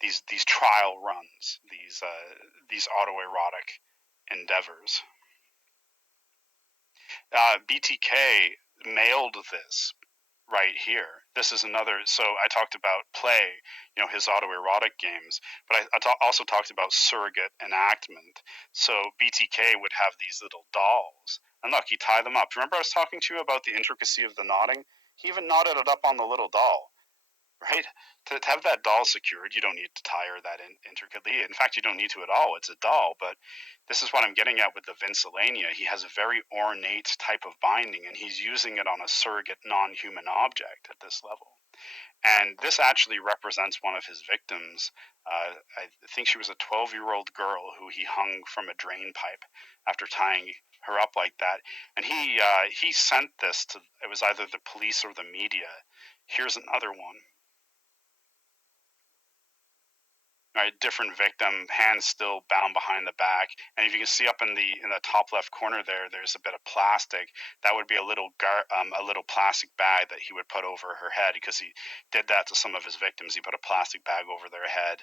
these trial runs, these autoerotic endeavors. BTK mailed this right here. This is another. So I talked about play, you know, his autoerotic games, but I also talked about surrogate enactment. So BTK would have these little dolls, and look, he tied them up. Remember I was talking to you about the intricacy of the knotting? He even knotted it up on the little doll. Right? To have that doll secured, you don't need to tie her that intricately. In fact, you don't need to at all. It's a doll. But this is what I'm getting at with the Vincelania. He has a very ornate type of binding, and he's using it on a surrogate non-human object at this level. And this actually represents one of his victims. I think she was a 12-year-old girl who he hung from a drain pipe after tying her up like that. And he sent this to, it was either the police or the media. Here's another one. Right, different victim, hands still bound behind the back, and if you can see up in the top left corner there, there's a bit of plastic. That would be a little plastic bag that he would put over her head, because he did that to some of his victims. He put a plastic bag over their head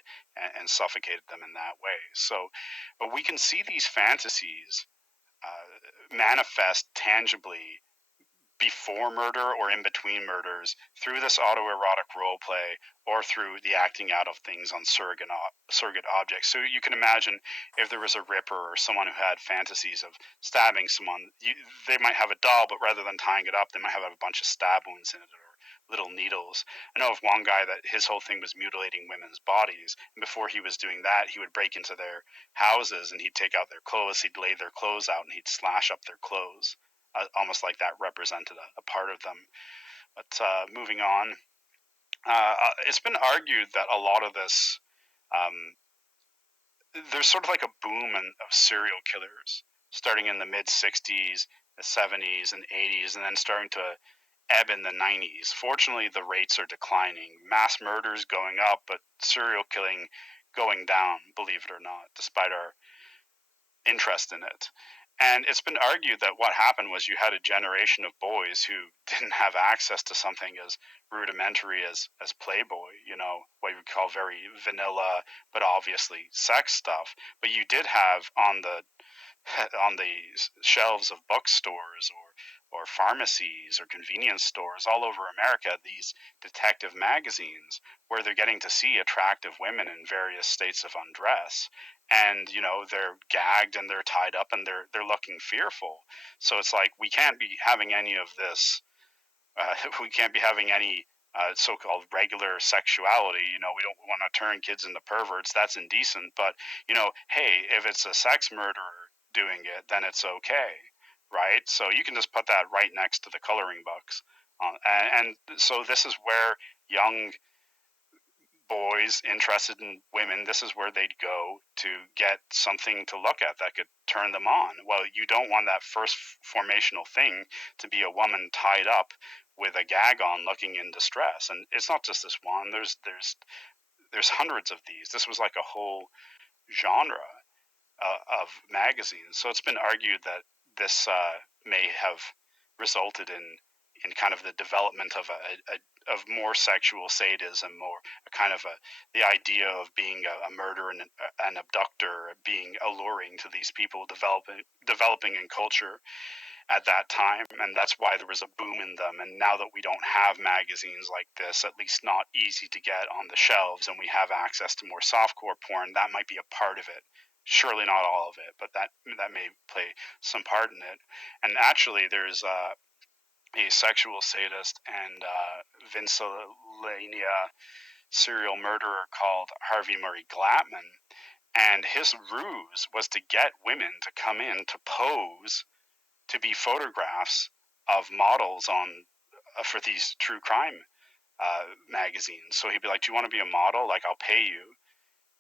and suffocated them in that way. So, but we can see these fantasies manifest tangibly before murder or in between murders through this autoerotic role play or through the acting out of things on surrogate objects. So you can imagine if there was a ripper or someone who had fantasies of stabbing someone, they might have a doll, but rather than tying it up, they might have a bunch of stab wounds in it or little needles. I know of one guy that his whole thing was mutilating women's bodies, and before he was doing that, he would break into their houses and he'd take out their clothes, he'd lay their clothes out, and he'd slash up their clothes. Almost like that represented a part of them. But moving on, it's been argued that a lot of this, there's sort of like a boom of serial killers starting in the mid 60s, the 70s, and 80s, and then starting to ebb in the 90s. Fortunately, the rates are declining. Mass murders going up, but serial killing going down, believe it or not, despite our interest in it. And it's been argued that what happened was you had a generation of boys who didn't have access to something as rudimentary as Playboy, you know, what you would call very vanilla, but obviously sex stuff. But you did have on the shelves of bookstores or pharmacies or convenience stores all over America these detective magazines where they're getting to see attractive women in various states of undress, and you know they're gagged and they're tied up and they're looking fearful. So it's like we can't be having any of this. We can't be having any so-called regular sexuality. You know, we don't want to turn kids into perverts. That's indecent. But you know, hey, if it's a sex murderer doing it, then it's okay, right? So you can just put that right next to the coloring books. And so this is where young boys interested in women, this is where they'd go to get something to look at that could turn them on. Well, you don't want that first formational thing to be a woman tied up with a gag on looking in distress. And it's not just this one. There's hundreds of these. This was like a whole genre of magazines. So it's been argued that this may have resulted in kind of the development of of more sexual sadism, or a kind of the idea of being a murderer and an abductor being alluring to these people developing in culture at that time, and that's why there was a boom in them. And now that we don't have magazines like this, at least not easy to get on the shelves, and we have access to more softcore porn, that might be a part of it. Surely not all of it, but that may play some part in it. And actually, there's a sexual sadist and Vincelania serial murderer called Harvey Murray Glatman, and his ruse was to get women to come in to pose to be photographs of models on for these true crime magazines. So he'd be like, "Do you want to be a model? Like, I'll pay you."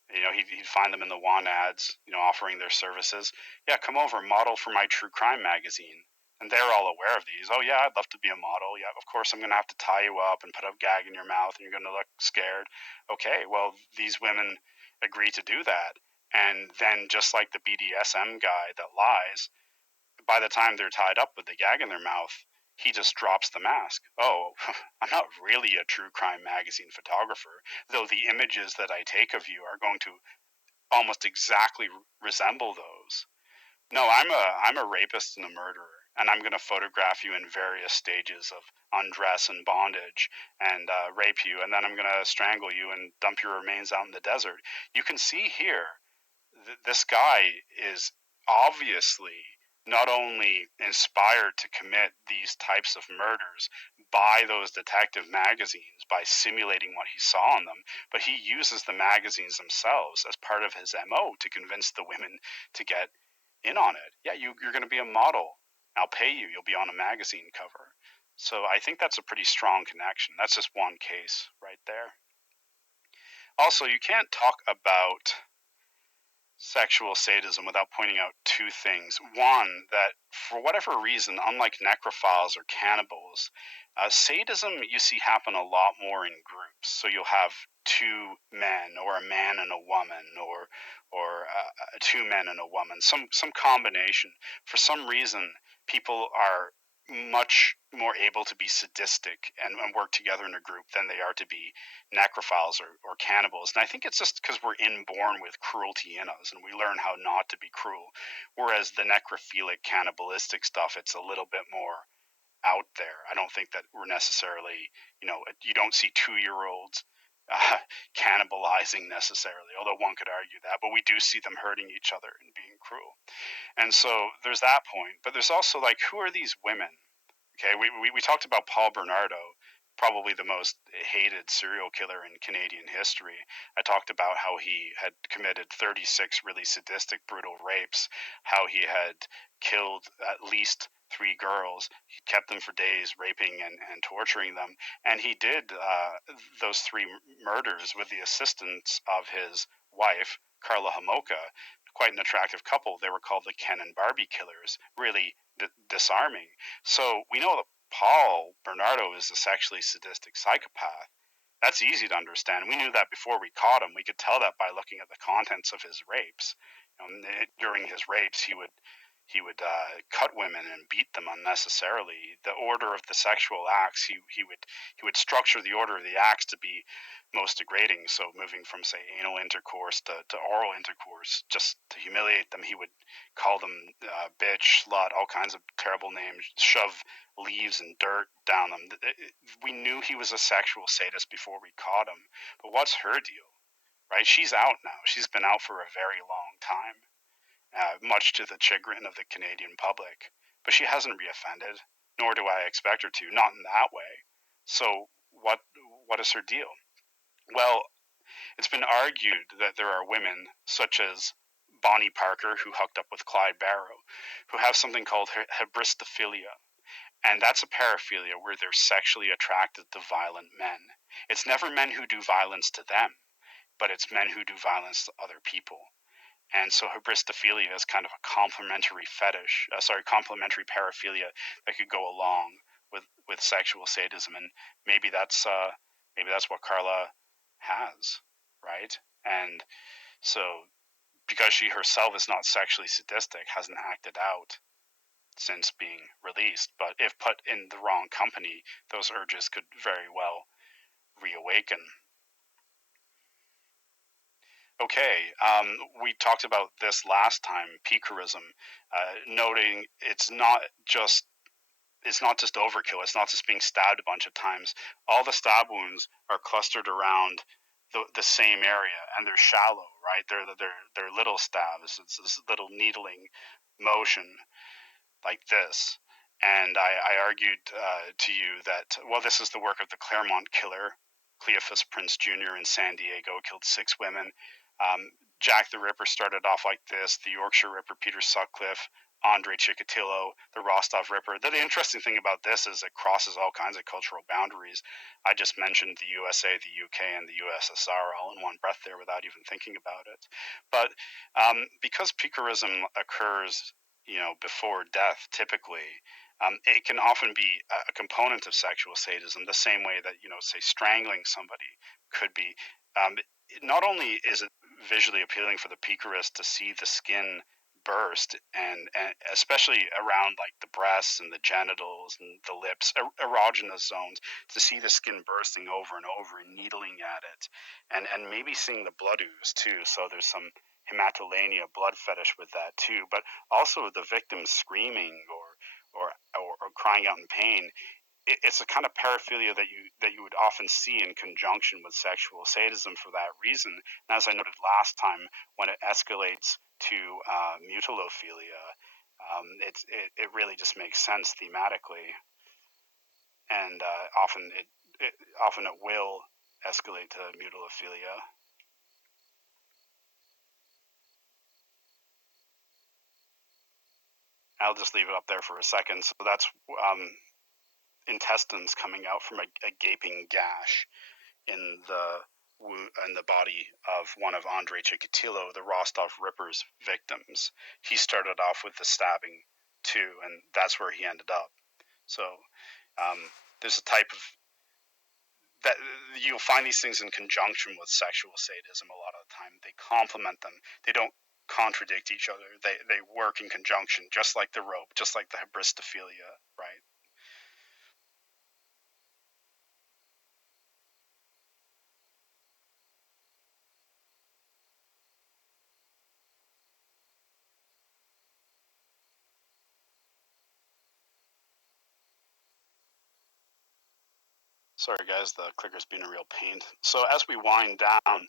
He'd find them in the want ads, offering their services. Yeah, come over, model for my true crime magazine. And they're all aware of these. Oh yeah, I'd love to be a model. Yeah, of course I'm going to have to tie you up and put a gag in your mouth and you're going to look scared. Okay, well, these women agree to do that. And then just like the BDSM guy that lies, by the time they're tied up with the gag in their mouth, he just drops the mask. Oh, I'm not really a true crime magazine photographer, though the images that I take of you are going to almost exactly resemble those. No, I'm a rapist and a murderer, and I'm going to photograph you in various stages of undress and bondage and rape you, and then I'm going to strangle you and dump your remains out in the desert. You can see here, this guy is obviously not only inspired to commit these types of murders by those detective magazines, by simulating what he saw in them, but he uses the magazines themselves as part of his MO to convince the women to get in on it. Yeah, you're going to be a model. I'll pay you. You'll be on a magazine cover. So I think that's a pretty strong connection. That's just one case right there. Also, you can't talk about sexual sadism without pointing out two things. One, that for whatever reason, unlike necrophiles or cannibals, sadism you see happen a lot more in groups. So you'll have two men, or a man and a woman, or two men and a woman, some combination. For some reason, people are much more able to be sadistic and work together in a group than they are to be necrophiles or cannibals. And I think it's just because we're inborn with cruelty in us and we learn how not to be cruel. Whereas the necrophilic cannibalistic stuff, it's a little bit more out there. I don't think that we're necessarily, you don't see 2-year-olds cannibalizing necessarily, although one could argue that, but we do see them hurting each other and being cruel. And so there's that point, but there's also like, who are these women? Okay, we talked about Paul Bernardo, probably the most hated serial killer in Canadian history. I talked about how he had committed 36 really sadistic, brutal rapes, how he had killed at least 3 girls. He kept them for days, raping and torturing them. And he did those 3 murders with the assistance of his wife, Carla Homolka, quite an attractive couple. They were called the Ken and Barbie killers, really disarming. So we know that Paul Bernardo is a sexually sadistic psychopath. That's easy to understand. We knew that before we caught him. We could tell that by looking at the contents of his rapes. During his rapes, he would cut women and beat them unnecessarily. The order of the sexual acts, he would structure the order of the acts to be most degrading. So moving from, say, anal intercourse to oral intercourse, just to humiliate them, he would call them bitch, slut, all kinds of terrible names, shove leaves and dirt down them. We knew he was a sexual sadist before we caught him. But what's her deal, right? She's out now. She's been out for a very long time. Much to the chagrin of the Canadian public. But she hasn't reoffended, nor do I expect her to, not in that way. So what is her deal? Well, it's been argued that there are women, such as Bonnie Parker, who hooked up with Clyde Barrow, who have something called hybristophilia. And that's a paraphilia where they're sexually attracted to violent men. It's never men who do violence to them, but it's men who do violence to other people. And so hybristophilia is kind of a complementary paraphilia that could go along with sexual sadism, and maybe that's what Carla has, right? And so because she herself is not sexually sadistic, hasn't acted out since being released, but if put in the wrong company, those urges could very well reawaken. Okay, we talked about this last time, picarism, noting it's not just overkill. It's not just being stabbed a bunch of times. All the stab wounds are clustered around the same area, and they're shallow, right? They're little stabs. It's this little needling motion like this. And I argued to you that, well, this is the work of the Claremont killer, Cleophas Prince Jr. in San Diego, killed 6 women. Jack the Ripper started off like this, the Yorkshire Ripper, Peter Sutcliffe, Andrei Chikatilo, the Rostov Ripper. The interesting thing about this is it crosses all kinds of cultural boundaries. I just mentioned the USA, the UK, and the USSR all in one breath there without even thinking about it. But because picarism occurs, before death, typically, it can often be a component of sexual sadism, the same way that, say, strangling somebody could be. Not only is it visually appealing for the picarist to see the skin burst, and especially around like the breasts and the genitals and the lips, erogenous zones, to see the skin bursting over and over and needling at it, and maybe seeing the blood ooze too. So there's some hematolania, blood fetish with that too, but also the victim screaming or crying out in pain. It's a kind of paraphilia that you would often see in conjunction with sexual sadism for that reason. And as I noted last time, when it escalates to mutilophilia, it really just makes sense thematically, and often it will escalate to mutilophilia. I'll just leave it up there for a second. So that's intestines coming out from a gaping gash in the body of one of Andrei Chikatilo, the Rostov Ripper's victims. He started off with the stabbing too, and that's where he ended up. So there's a type of that you'll find these things in conjunction with sexual sadism a lot of the time. They complement them. They don't contradict each other. They work in conjunction, just like the rope, just like the hybristophilia, right? Sorry guys, the clicker's been a real pain. So as we wind down,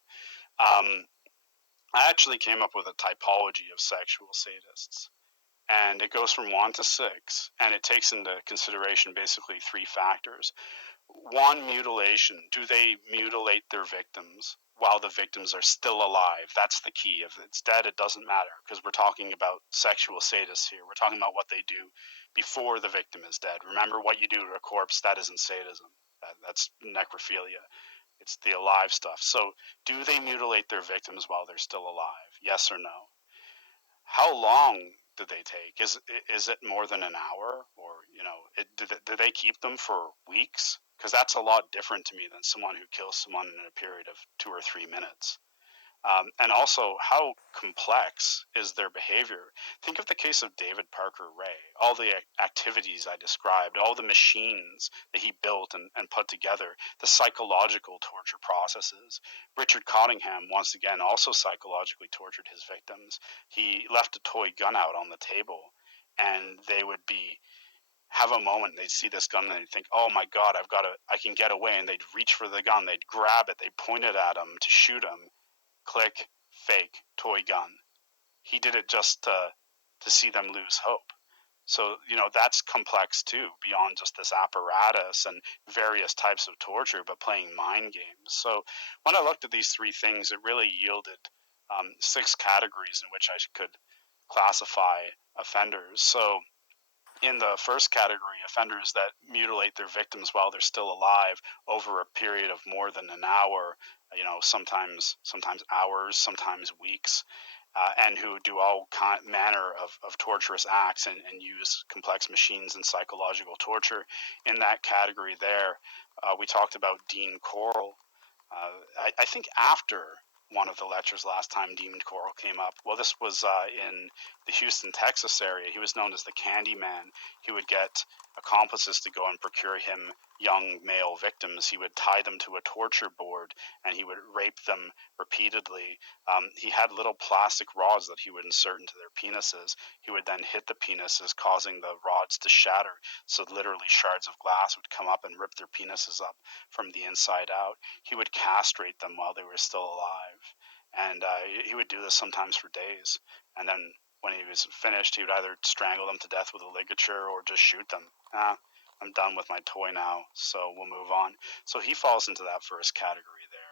I actually came up with a typology of sexual sadists, and it goes from 1 to 6, and it takes into consideration basically 3 factors. 1, mutilation. Do they mutilate their victims while the victims are still alive? That's the key. If it's dead, it doesn't matter, because we're talking about sexual sadists here. We're talking about what they do before the victim is dead. Remember, what you do to a corpse, that isn't sadism. That's necrophilia. It's the alive stuff. So do they mutilate their victims while they're still alive? Yes or no? How long do they take? Is it more than an hour, or do they keep them for weeks? Because that's a lot different to me than someone who kills someone in a period of 2 or 3 minutes. And also, how complex is their behavior? Think of the case of David Parker Ray, all the activities I described, all the machines that he built and put together, the psychological torture processes. Richard Cottingham, once again, also psychologically tortured his victims. He left a toy gun out on the table, and they would have a moment, they'd see this gun and they'd think, oh my God, I can get away, and they'd reach for the gun, they'd grab it, they'd point it at him to shoot him. Click, fake, toy gun. He did it just to see them lose hope. So, that's complex too, beyond just this apparatus and various types of torture, but playing mind games. So when I looked at these 3 things, it really yielded 6 categories in which I could classify offenders. So in the first category, offenders that mutilate their victims while they're still alive over a period of more than an hour, sometimes hours, sometimes weeks, and who do all manner of torturous acts and use complex machines and psychological torture. In that category there, we talked about Dean Coral. I think after one of the lectures last time, Dean Coral came up. Well, this was in the Houston, Texas area. He was known as the Candy Man. He would get accomplices to go and procure him young male victims. He would tie them to a torture board, and he would rape them repeatedly. He had little plastic rods that he would insert into their penises. He would then hit the penises, causing the rods to shatter. So literally shards of glass would come up and rip their penises up from the inside out. He would castrate them while they were still alive. And he would do this sometimes for days. And then when he was finished, he would either strangle them to death with a ligature or just shoot them. I'm done with my toy now, so we'll move on. So he falls into that first category there.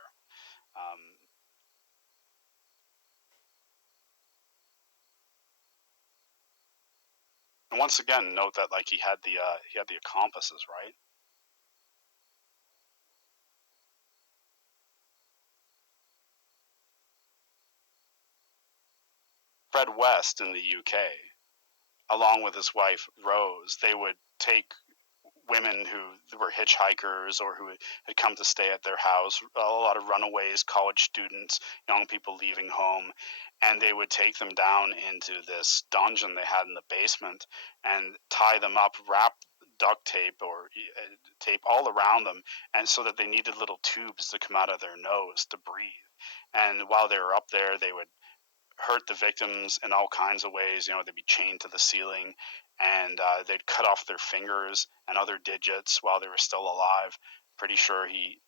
And once again, note that like he had the accomplices, right? Fred West in the UK, along with his wife Rose, they would take women who were hitchhikers or who had come to stay at their house, a lot of runaways, college students, young people leaving home, and they would take them down into this dungeon they had in the basement and tie them up, wrap duct tape or tape all around them, and so that they needed little tubes to come out of their nose to breathe. And while they were up there, they would hurt the victims in all kinds of ways. You know, they'd be chained to the ceiling, and they'd cut off their fingers and other digits while they were still alive. Pretty sure he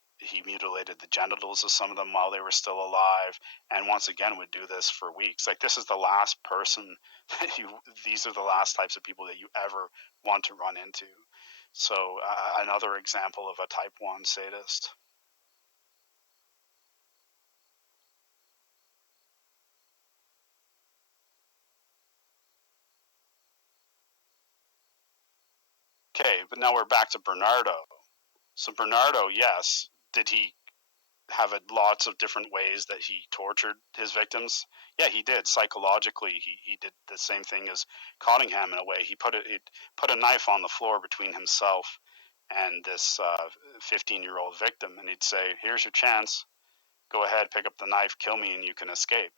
mutilated the genitals of some of them while they were still alive, and once again would do this for weeks. Like, this is the last person that you. These are the last types of people that you ever want to run into. So another example of a type 1 sadist. Okay, but now we're back to Bernardo. So Bernardo, yes, did he have lots of different ways that he tortured his victims? Yeah, he did. Psychologically, he did the same thing as Cottingham in a way. He put a knife on the floor between himself and this 15-year-old victim, and he'd say, "Here's your chance. Go ahead, pick up the knife, kill me, and you can escape."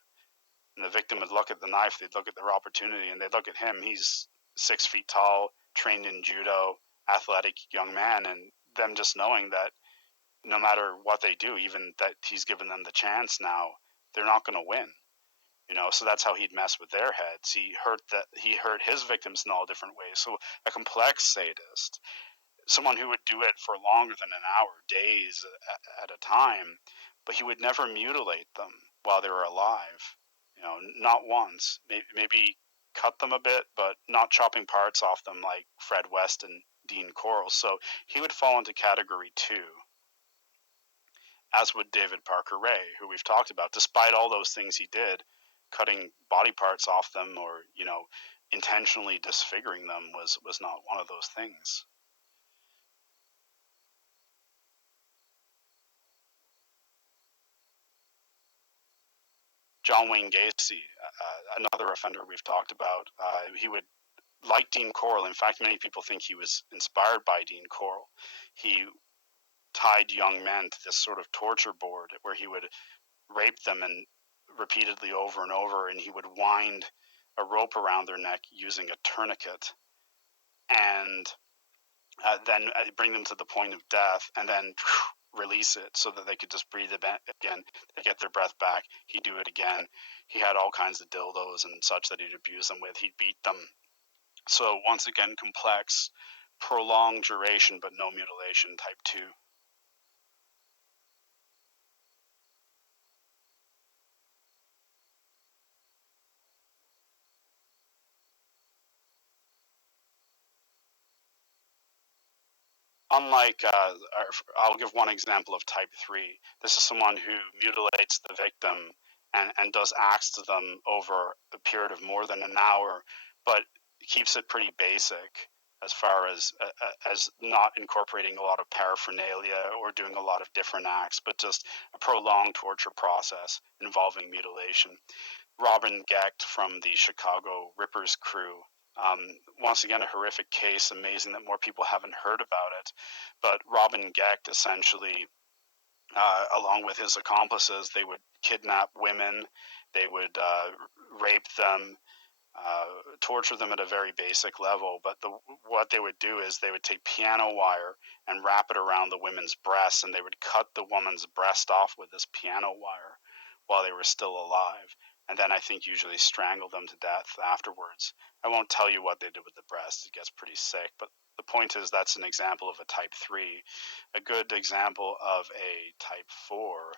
And the victim would look at the knife, they'd look at their opportunity, and they'd look at him. He's 6 feet tall, trained in judo, athletic young man, and them just knowing that no matter what they do, even that he's given them the chance now, they're not going to win. You know, so that's how he'd mess with their heads. He hurt his victims in all different ways. So a complex sadist, someone who would do it for longer than an hour, days at a time, but he would never mutilate them while they were alive. You know, not once. Maybe cut them a bit, but not chopping parts off them like Fred West and Dean Corll. So he would fall into category 2, as would David Parker Ray, who we've talked about. Despite all those things he did, cutting body parts off them or, you know, intentionally disfiguring them was not one of those things. John Wayne Gacy, another offender we've talked about, he would, like Dean Corll, in fact, many people think he was inspired by Dean Corll. He tied young men to this sort of torture board where he would rape them and repeatedly over and over, and he would wind a rope around their neck using a tourniquet, and then bring them to the point of death, and then release it so that they could just breathe again. They get their breath back. He'd do it again. He had all kinds of dildos and such that he'd abuse them with. He'd beat them. So once again, complex, prolonged duration, but no mutilation, type 2. Unlike, I'll give one example of type 3. This is someone who mutilates the victim and does acts to them over a period of more than an hour, but keeps it pretty basic as far as not incorporating a lot of paraphernalia or doing a lot of different acts, but just a prolonged torture process involving mutilation. Robin Gecht from the Chicago Rippers crew. Once again, a horrific case. Amazing that more people haven't heard about it. But Robin Gecht essentially, along with his accomplices, they would kidnap women, they would rape them, torture them at a very basic level. But what they would do is they would take piano wire and wrap it around the women's breasts, and they would cut the woman's breast off with this piano wire while they were still alive. And then I think usually strangle them to death afterwards. I won't tell you what they did with the breast. It gets pretty sick. But the point is that's an example of a type 3. A good example of a type 4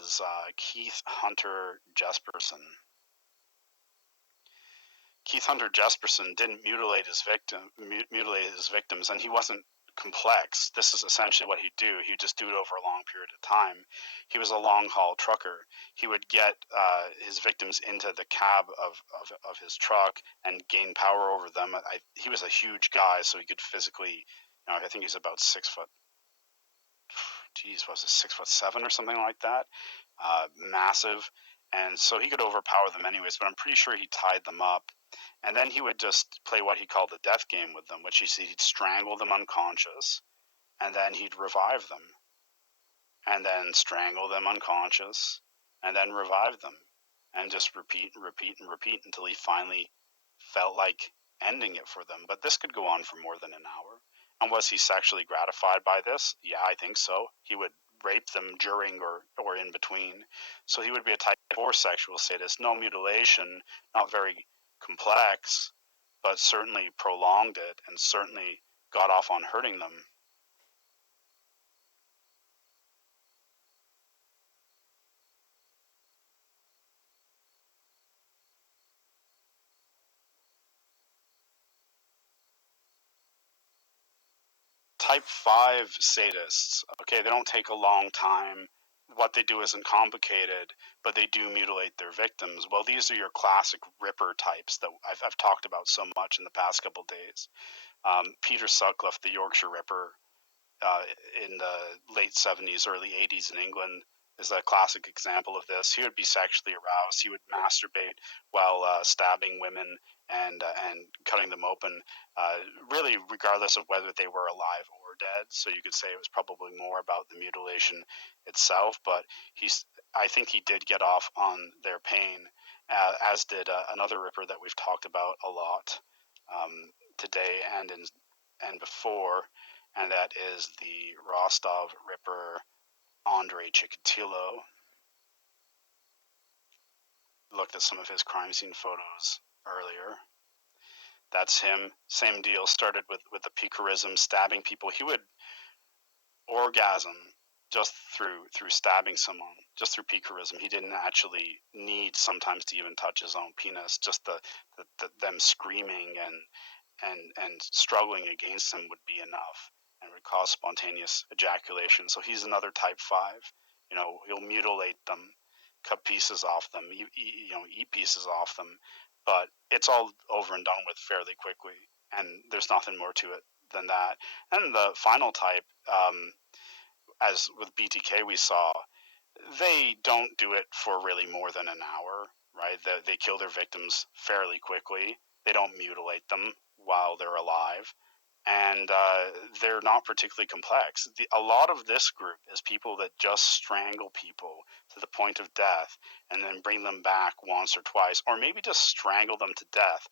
is Keith Hunter Jesperson. Keith Hunter Jesperson didn't mutilate his victims, and he wasn't complex. This is essentially what he'd do. He'd just do it over a long period of time. He was a long haul trucker. He would get his victims into the cab of his truck and gain power over them. He was a huge guy, so he could physically, I think he's about 6 foot. Geez, was it 6'7" or something like that? Massive, and so he could overpower them anyways. But I'm pretty sure he tied them up, and then he would just play what he called the death game with them, which he'd strangle them unconscious, and then he'd revive them, and then strangle them unconscious, and then revive them, and just repeat and repeat and repeat until he finally felt like ending it for them. But this could go on for more than an hour. And was he sexually gratified by this? Yeah, I think so. He would rape them during or in between. So he would be a type 4 sexual sadist. No mutilation, not very complex, but certainly prolonged it and certainly got off on hurting them. Type 5 sadists, okay, they don't take a long time. What they do isn't complicated, but they do mutilate their victims. Well, these are your classic ripper types that I've talked about so much in the past couple days. Peter Sutcliffe, the Yorkshire Ripper, in the late 70s, early 80s in England, is a classic example of this. He would be sexually aroused. He would masturbate while stabbing women and cutting them open, really regardless of whether they were alive or dead. So you could say it was probably more about the mutilation itself, but I think he did get off on their pain, as did another Ripper that we've talked about a lot today and before, and that is the Rostov Ripper, Andrei Chikatilo. Looked at some of his crime scene photos earlier. That's him. Same deal. Started with the picarism, stabbing people. He would orgasm just through stabbing someone, just through picarism. He didn't actually need sometimes to even touch his own penis. Just them screaming and struggling against him would be enough and would cause spontaneous ejaculation. So he's another type 5. He'll mutilate them, cut pieces off them, eat pieces off them, but it's all over and done with fairly quickly, and there's nothing more to it than that. And the final type, as with BTK we saw, they don't do it for really more than an hour, right? They kill their victims fairly quickly. They don't mutilate them while they're alive, and they're not particularly complex. A lot of this group is people that just strangle people to the point of death and then bring them back once or twice, or maybe just strangle them to death,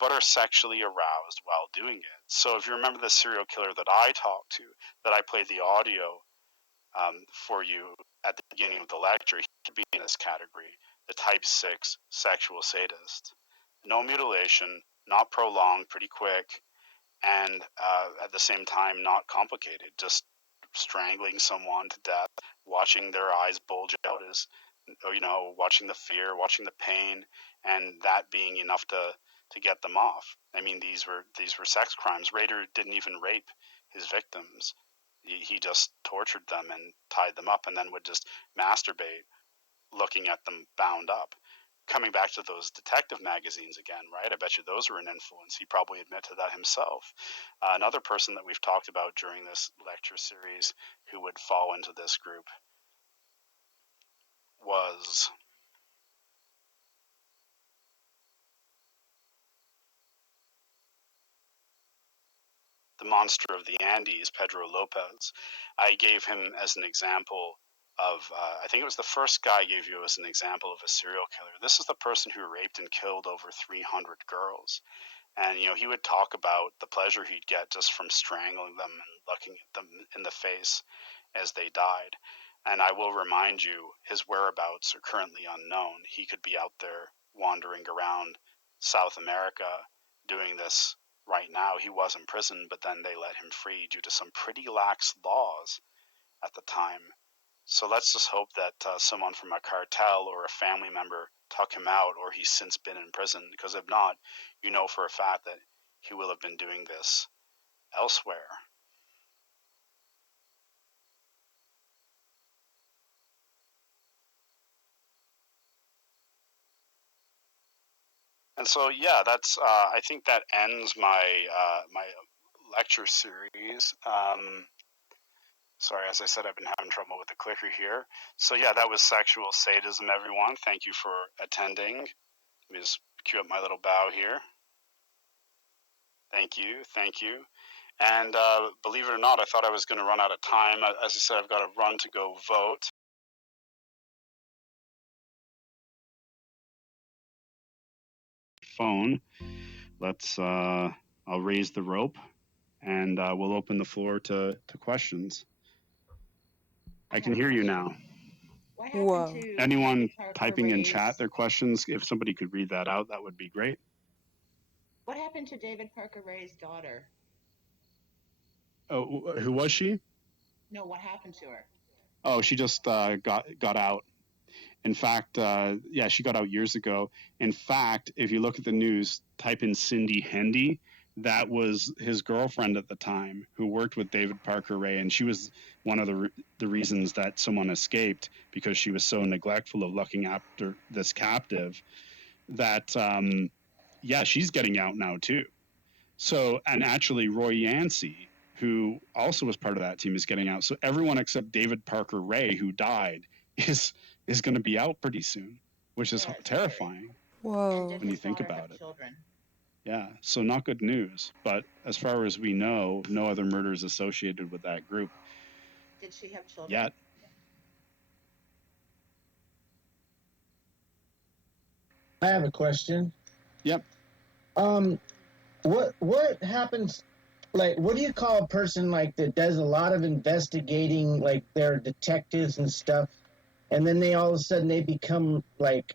but are sexually aroused while doing it. So if you remember the serial killer that I talked to, that I played the audio for you at the beginning of the lecture, he could be in this category, the type 6 sexual sadist. No mutilation, not prolonged, pretty quick, and at the same time not complicated, just strangling someone to death, watching their eyes bulge out, as watching the fear, watching the pain, and that being enough to get them off. I mean, these were sex crimes. Rader didn't even rape his victims. He just tortured them and tied them up, and then would just masturbate looking at them bound up. Coming back to those detective magazines again, right? I bet you those were an influence. He probably admitted to that himself. Another person that we've talked about during this lecture series who would fall into this group was the monster of the Andes, Pedro Lopez. I gave him as an example of, I think it was the first guy I gave you as an example of a serial killer. This is the person who raped and killed over 300 girls. And, he would talk about the pleasure he'd get just from strangling them and looking at them in the face as they died. And I will remind you, his whereabouts are currently unknown. He could be out there wandering around South America doing this right now. He was in prison, but then they let him free due to some pretty lax laws at the time. So let's just hope that someone from a cartel or a family member took him out, or he's since been in prison, because if not, you know for a fact that he will have been doing this elsewhere. And so, yeah, that's. I think that ends my my lecture series. Sorry, as I said, I've been having trouble with the clicker here. So yeah, that was sexual sadism, everyone. Thank you for attending. Let me just cue up my little bow here. Thank you, thank you. And believe it or not, I thought I was going to run out of time. As I said, I've got to run to go vote. Phone. Let's. I'll raise the rope, and we'll open the floor to questions. I can hear you now. What happened Whoa. to Anyone David Parker typing in Ray's- chat their questions, if somebody could read that out, that would be great. What happened to David Parker Ray's daughter? Oh, who was she? No, what happened to her? Oh, she just got out. In fact, yeah, she got out years ago. In fact, if you look at the news, type in Cindy Hendy. That was his girlfriend at the time who worked with David Parker Ray, and she was one of the reasons that someone escaped, because she was so neglectful of looking after this captive that, yeah, she's getting out now too. So, and actually Roy Yancey, who also was part of that team, is getting out. So everyone except David Parker Ray, who died, is going to be out pretty soon, which is Yeah, it's terrifying Whoa. Did when you his think daughter about have it. children? Yeah, so not good news. But as far as we know, no other murders associated with that group Did she have children? yet. I have a question. Yep. What happens? Like, what do you call a person like that does a lot of investigating, like they're detectives and stuff, and then they all of a sudden they become like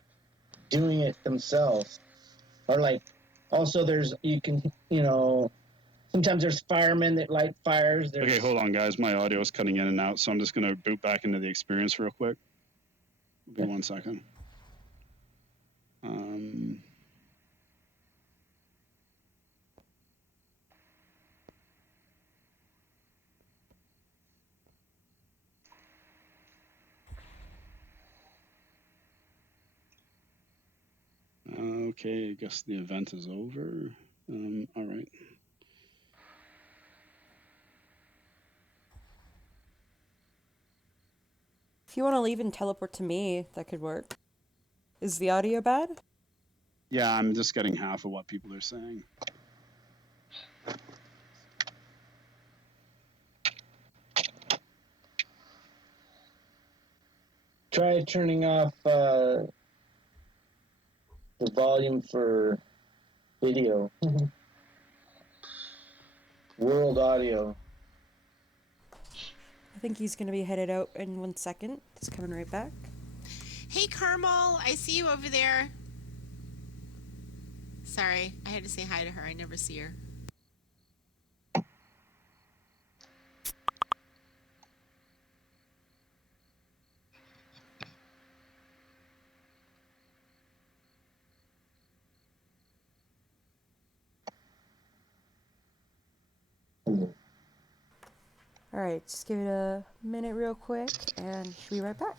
doing it themselves, or like also there's sometimes there's firemen that light fires. Okay, hold on, guys. My audio is cutting in and out, so I'm just going to boot back into the experience real quick. Give me 1 second. Okay, I guess the event is over. All right. If you want to leave and teleport to me, that could work. Is the audio bad? Yeah, I'm just getting half of what people are saying. Try turning off the volume for video. World audio. I think he's going to be headed out in 1 second. He's coming right back. Hey, Carmel, I see you over there. Sorry, I had to say hi to her. I never see her. Alright, just give it a minute real quick, and she'll be right back.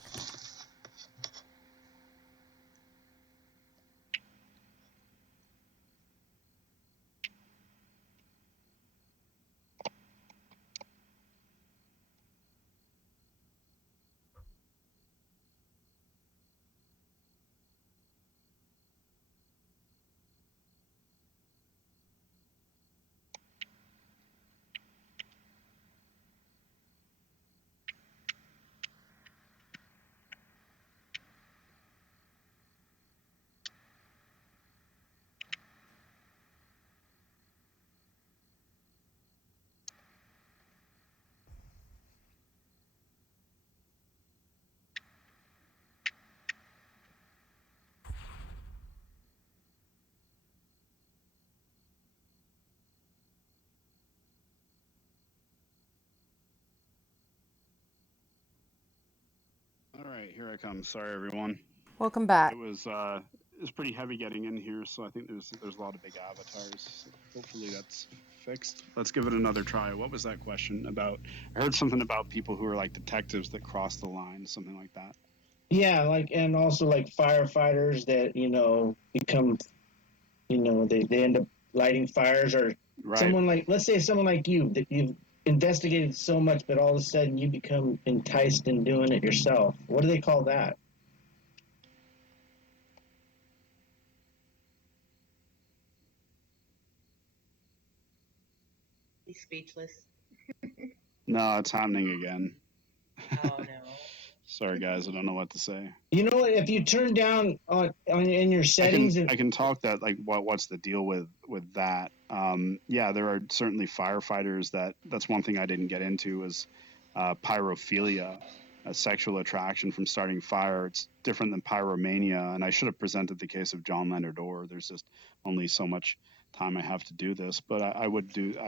All right, here I come. Sorry, everyone. Welcome back. It was pretty heavy getting in here, so I think there's a lot of big avatars. So hopefully that's fixed. Let's give it another try. What was that question about? I heard something about people who are like detectives that cross the line, something like that. Yeah, and also like firefighters that become they end up lighting fires, or Right. someone like, let's say someone like you, that you've investigated so much, but all of a sudden you become enticed in doing it yourself. What do they call that? He's speechless. No, it's happening again. Oh no. Sorry, guys, I don't know what to say. You know what? If you turn down on in your settings, I can talk that, like, what's the deal with that? Yeah, there are certainly firefighters that's one thing I didn't get into is pyrophilia, a sexual attraction from starting fire. It's different than pyromania, and I should have presented the case of John Leonard Orr. There's just only so much time I have to do this, but I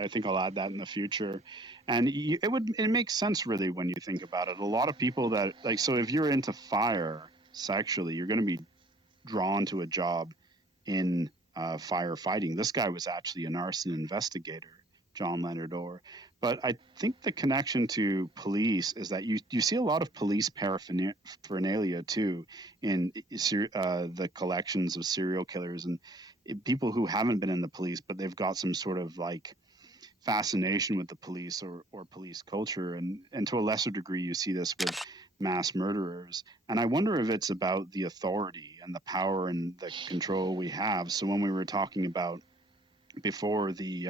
think I'll add that in the future. And it makes sense really when you think about it. A lot of people that, like, so if you're into fire sexually, you're going to be drawn to a job in firefighting. This guy was actually an arson investigator, John Leonard Orr. But I think the connection to police is that you see a lot of police paraphernalia too in the collections of serial killers and people who haven't been in the police, but they've got some sort of like fascination with the police or police culture. And to a lesser degree, you see this with mass murderers. And I wonder if it's about the authority and the power and the control we have. So when we were talking about before the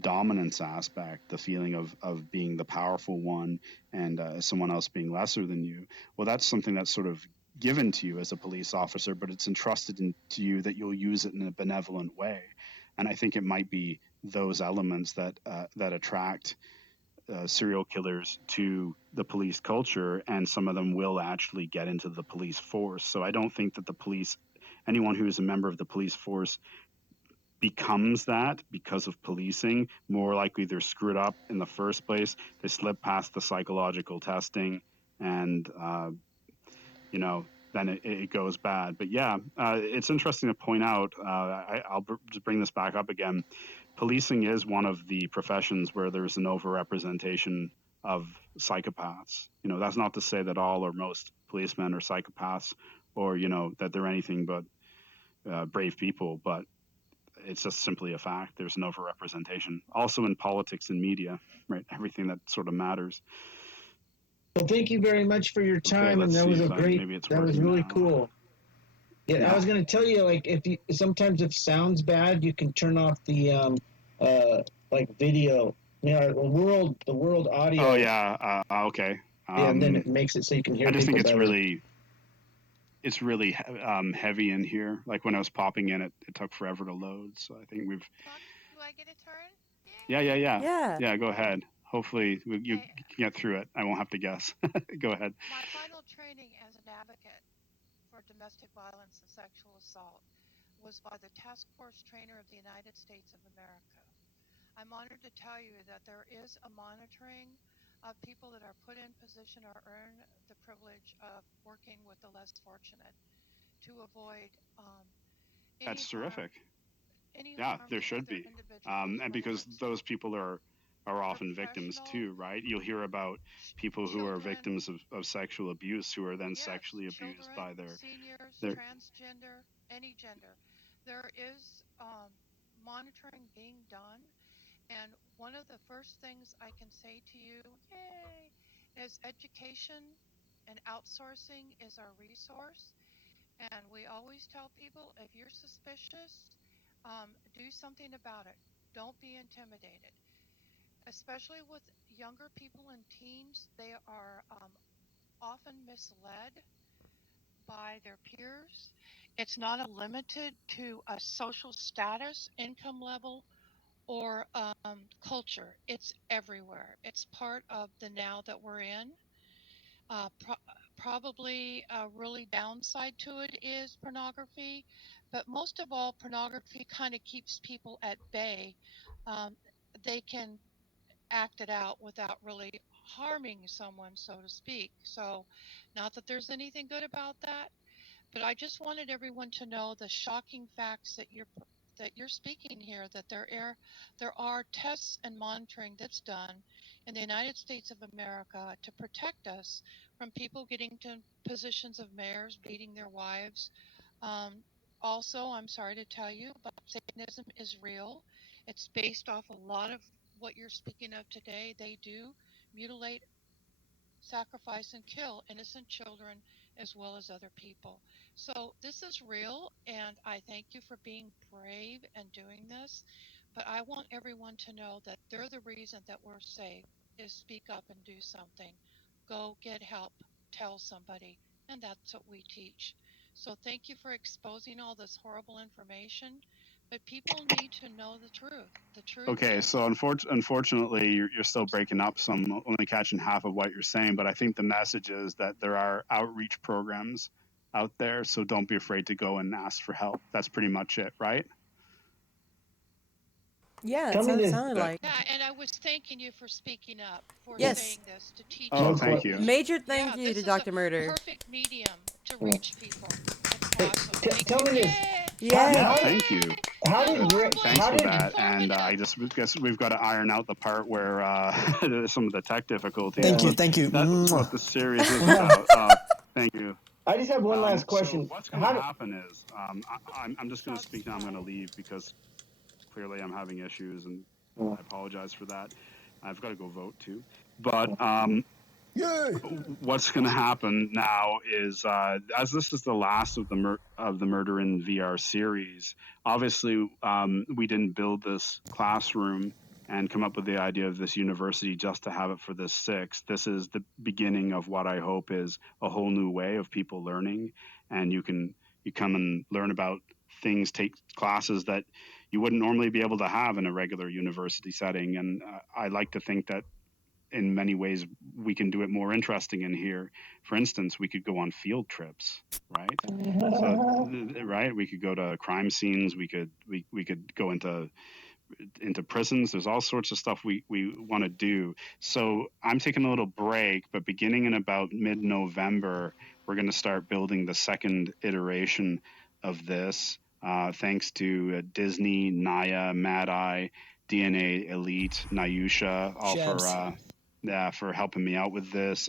dominance aspect, the feeling of being the powerful one and someone else being lesser than you, well, that's something that's sort of given to you as a police officer, but it's entrusted to you that you'll use it in a benevolent way. And I think it might be those elements that attract serial killers to the police culture, and some of them will actually get into the police force. So I don't think that anyone who is a member of the police force becomes that because of policing. More likely they're screwed up in the first place. They slip past the psychological testing, and then it goes bad. But yeah, it's interesting to point out. I'll just bring this back up again. Policing is one of the professions where there's an overrepresentation of psychopaths. That's not to say that all or most policemen are psychopaths, or that they're anything but brave people, but it's just simply a fact. There's an overrepresentation. Also in politics and media, right? Everything that sort of matters. Well, thank you very much for your time, and that was that was really cool. Yeah, I was going to tell you, like, sometimes if sound's bad, you can turn off the like video, the world audio. Oh yeah, okay. And then it makes it so you can hear. I just think it's better. it's really heavy in here. Like when I was popping in, it took forever to load. So I think we've. Do I get a turn? Yeah. Go ahead. Hopefully you can get through it. I won't have to guess. Go ahead. My final training as an advocate for domestic violence and sexual assault was by the Task Force Trainer of the United States of America. I'm honored to tell you that there is a monitoring of people that are put in position or earn the privilege of working with the less fortunate to avoid That's terrific. Any yeah, harm there to should other be. individuals, And because those people are often victims too, right? You'll hear about people who are victims of sexual abuse who are then sexually abused by seniors, their transgender, any gender. There is monitoring being done, and one of the first things I can say to you, is education and outsourcing is our resource. And we always tell people, if you're suspicious, do something about it. Don't be intimidated. Especially with younger people and teens, they are often misled by their peers. It's not limited to a social status, income level, or culture. It's everywhere. It's part of the now that we're in. Probably a really downside to it is pornography, but most of all, pornography kind of keeps people at bay. Um, they can act it out without really harming someone, so to speak. So, not that there's anything good about that, but I just wanted everyone to know the shocking facts that you're speaking here, that there are tests and monitoring that's done in the United States of America to protect us from people getting to positions of mayors beating their wives, Also, I'm sorry to tell you, but Satanism is real. It's based off a lot of what you're speaking of today. They do mutilate, sacrifice, and kill innocent children as well as other people. So this is real, and I thank you for being brave and doing this. But I want everyone to know that they're the reason that we're safe is speak up and do something. Go get help, tell somebody, and that's what we teach. So thank you for exposing all this horrible information, but people need to know the truth. The truth Okay, is, so unfortunately, you're still breaking up, so I'm only catching half of what you're saying. But I think the message is that there are outreach programs out there, so don't be afraid to go and ask for help. That's pretty much it, right? Yeah, Tell that's me what it this. sounded That, like. yeah, and I was thanking you for speaking up, for Yes. saying this, to teach oh, No thank question. you. Major thank Yeah, you to this is a Dr. Murder. perfect medium to reach people. It's Hey, awesome. Thank tell you. me this. Yay! How Yeah, how Yay! did thank you. how No did more Thanks how for blaming. did that. And Informative. I just guess we've got to iron out the part where there's some of the tech difficulties. Thank you. But Thank you. that's Mwah. what the series is about. Thank you. I just have one last So question. what's going to How did happen is I'm just going to speak now. I'm going to leave because clearly I'm having issues, and I apologize for that. I've got to go vote too. But Yay! what's going to happen now is, as this is the last of the Murder in VR series, obviously we didn't build this classroom and come up with the idea of this university just to have it for this six. This is the beginning of what I hope is a whole new way of people learning, and you come and learn about things, take classes that you wouldn't normally be able to have in a regular university setting. And I like to think that in many ways we can do it more interesting in here. For instance, we could go on field trips, right? So right, we could go to crime scenes, we could go into prisons. There's all sorts of stuff we want to do. So I'm taking a little break, but beginning in about mid-November, we're going to start building the second iteration of this. Thanks to Disney, Naya, Mad Eye, DNA Elite, Nayusha, all Shabs. for helping me out with this.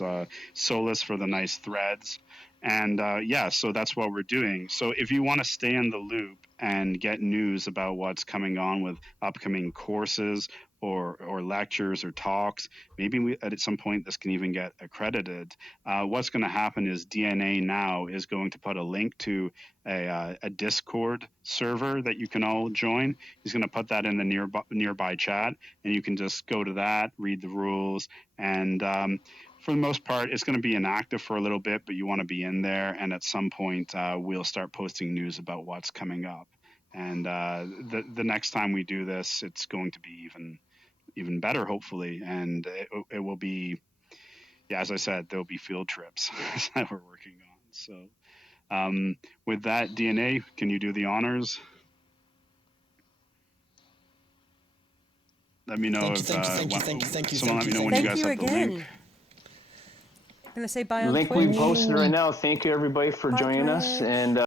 Solus for the nice threads. And yeah, so that's what we're doing. So if you want to stay in the loop and get news about what's coming on with upcoming courses or lectures or talks, maybe at some point this can even get accredited. What's going to happen is DNA now is going to put a link to a Discord server that you can all join. He's going to put that in the nearby chat, and you can just go to that, read the rules, and for the most part, it's going to be inactive for a little bit, but you want to be in there. And at some point, we'll start posting news about what's coming up. And the next time we do this, it's going to be even better, hopefully. And it will be, yeah, as I said, there'll be field trips that we're working on. So with that, DNA, can you do the honors? Let me know if someone let me know when you Thank guys you have the link. again. I'm gonna say bye on Link we Twitch. posted right now. Thank you everybody for Bye, joining us, Twitch. and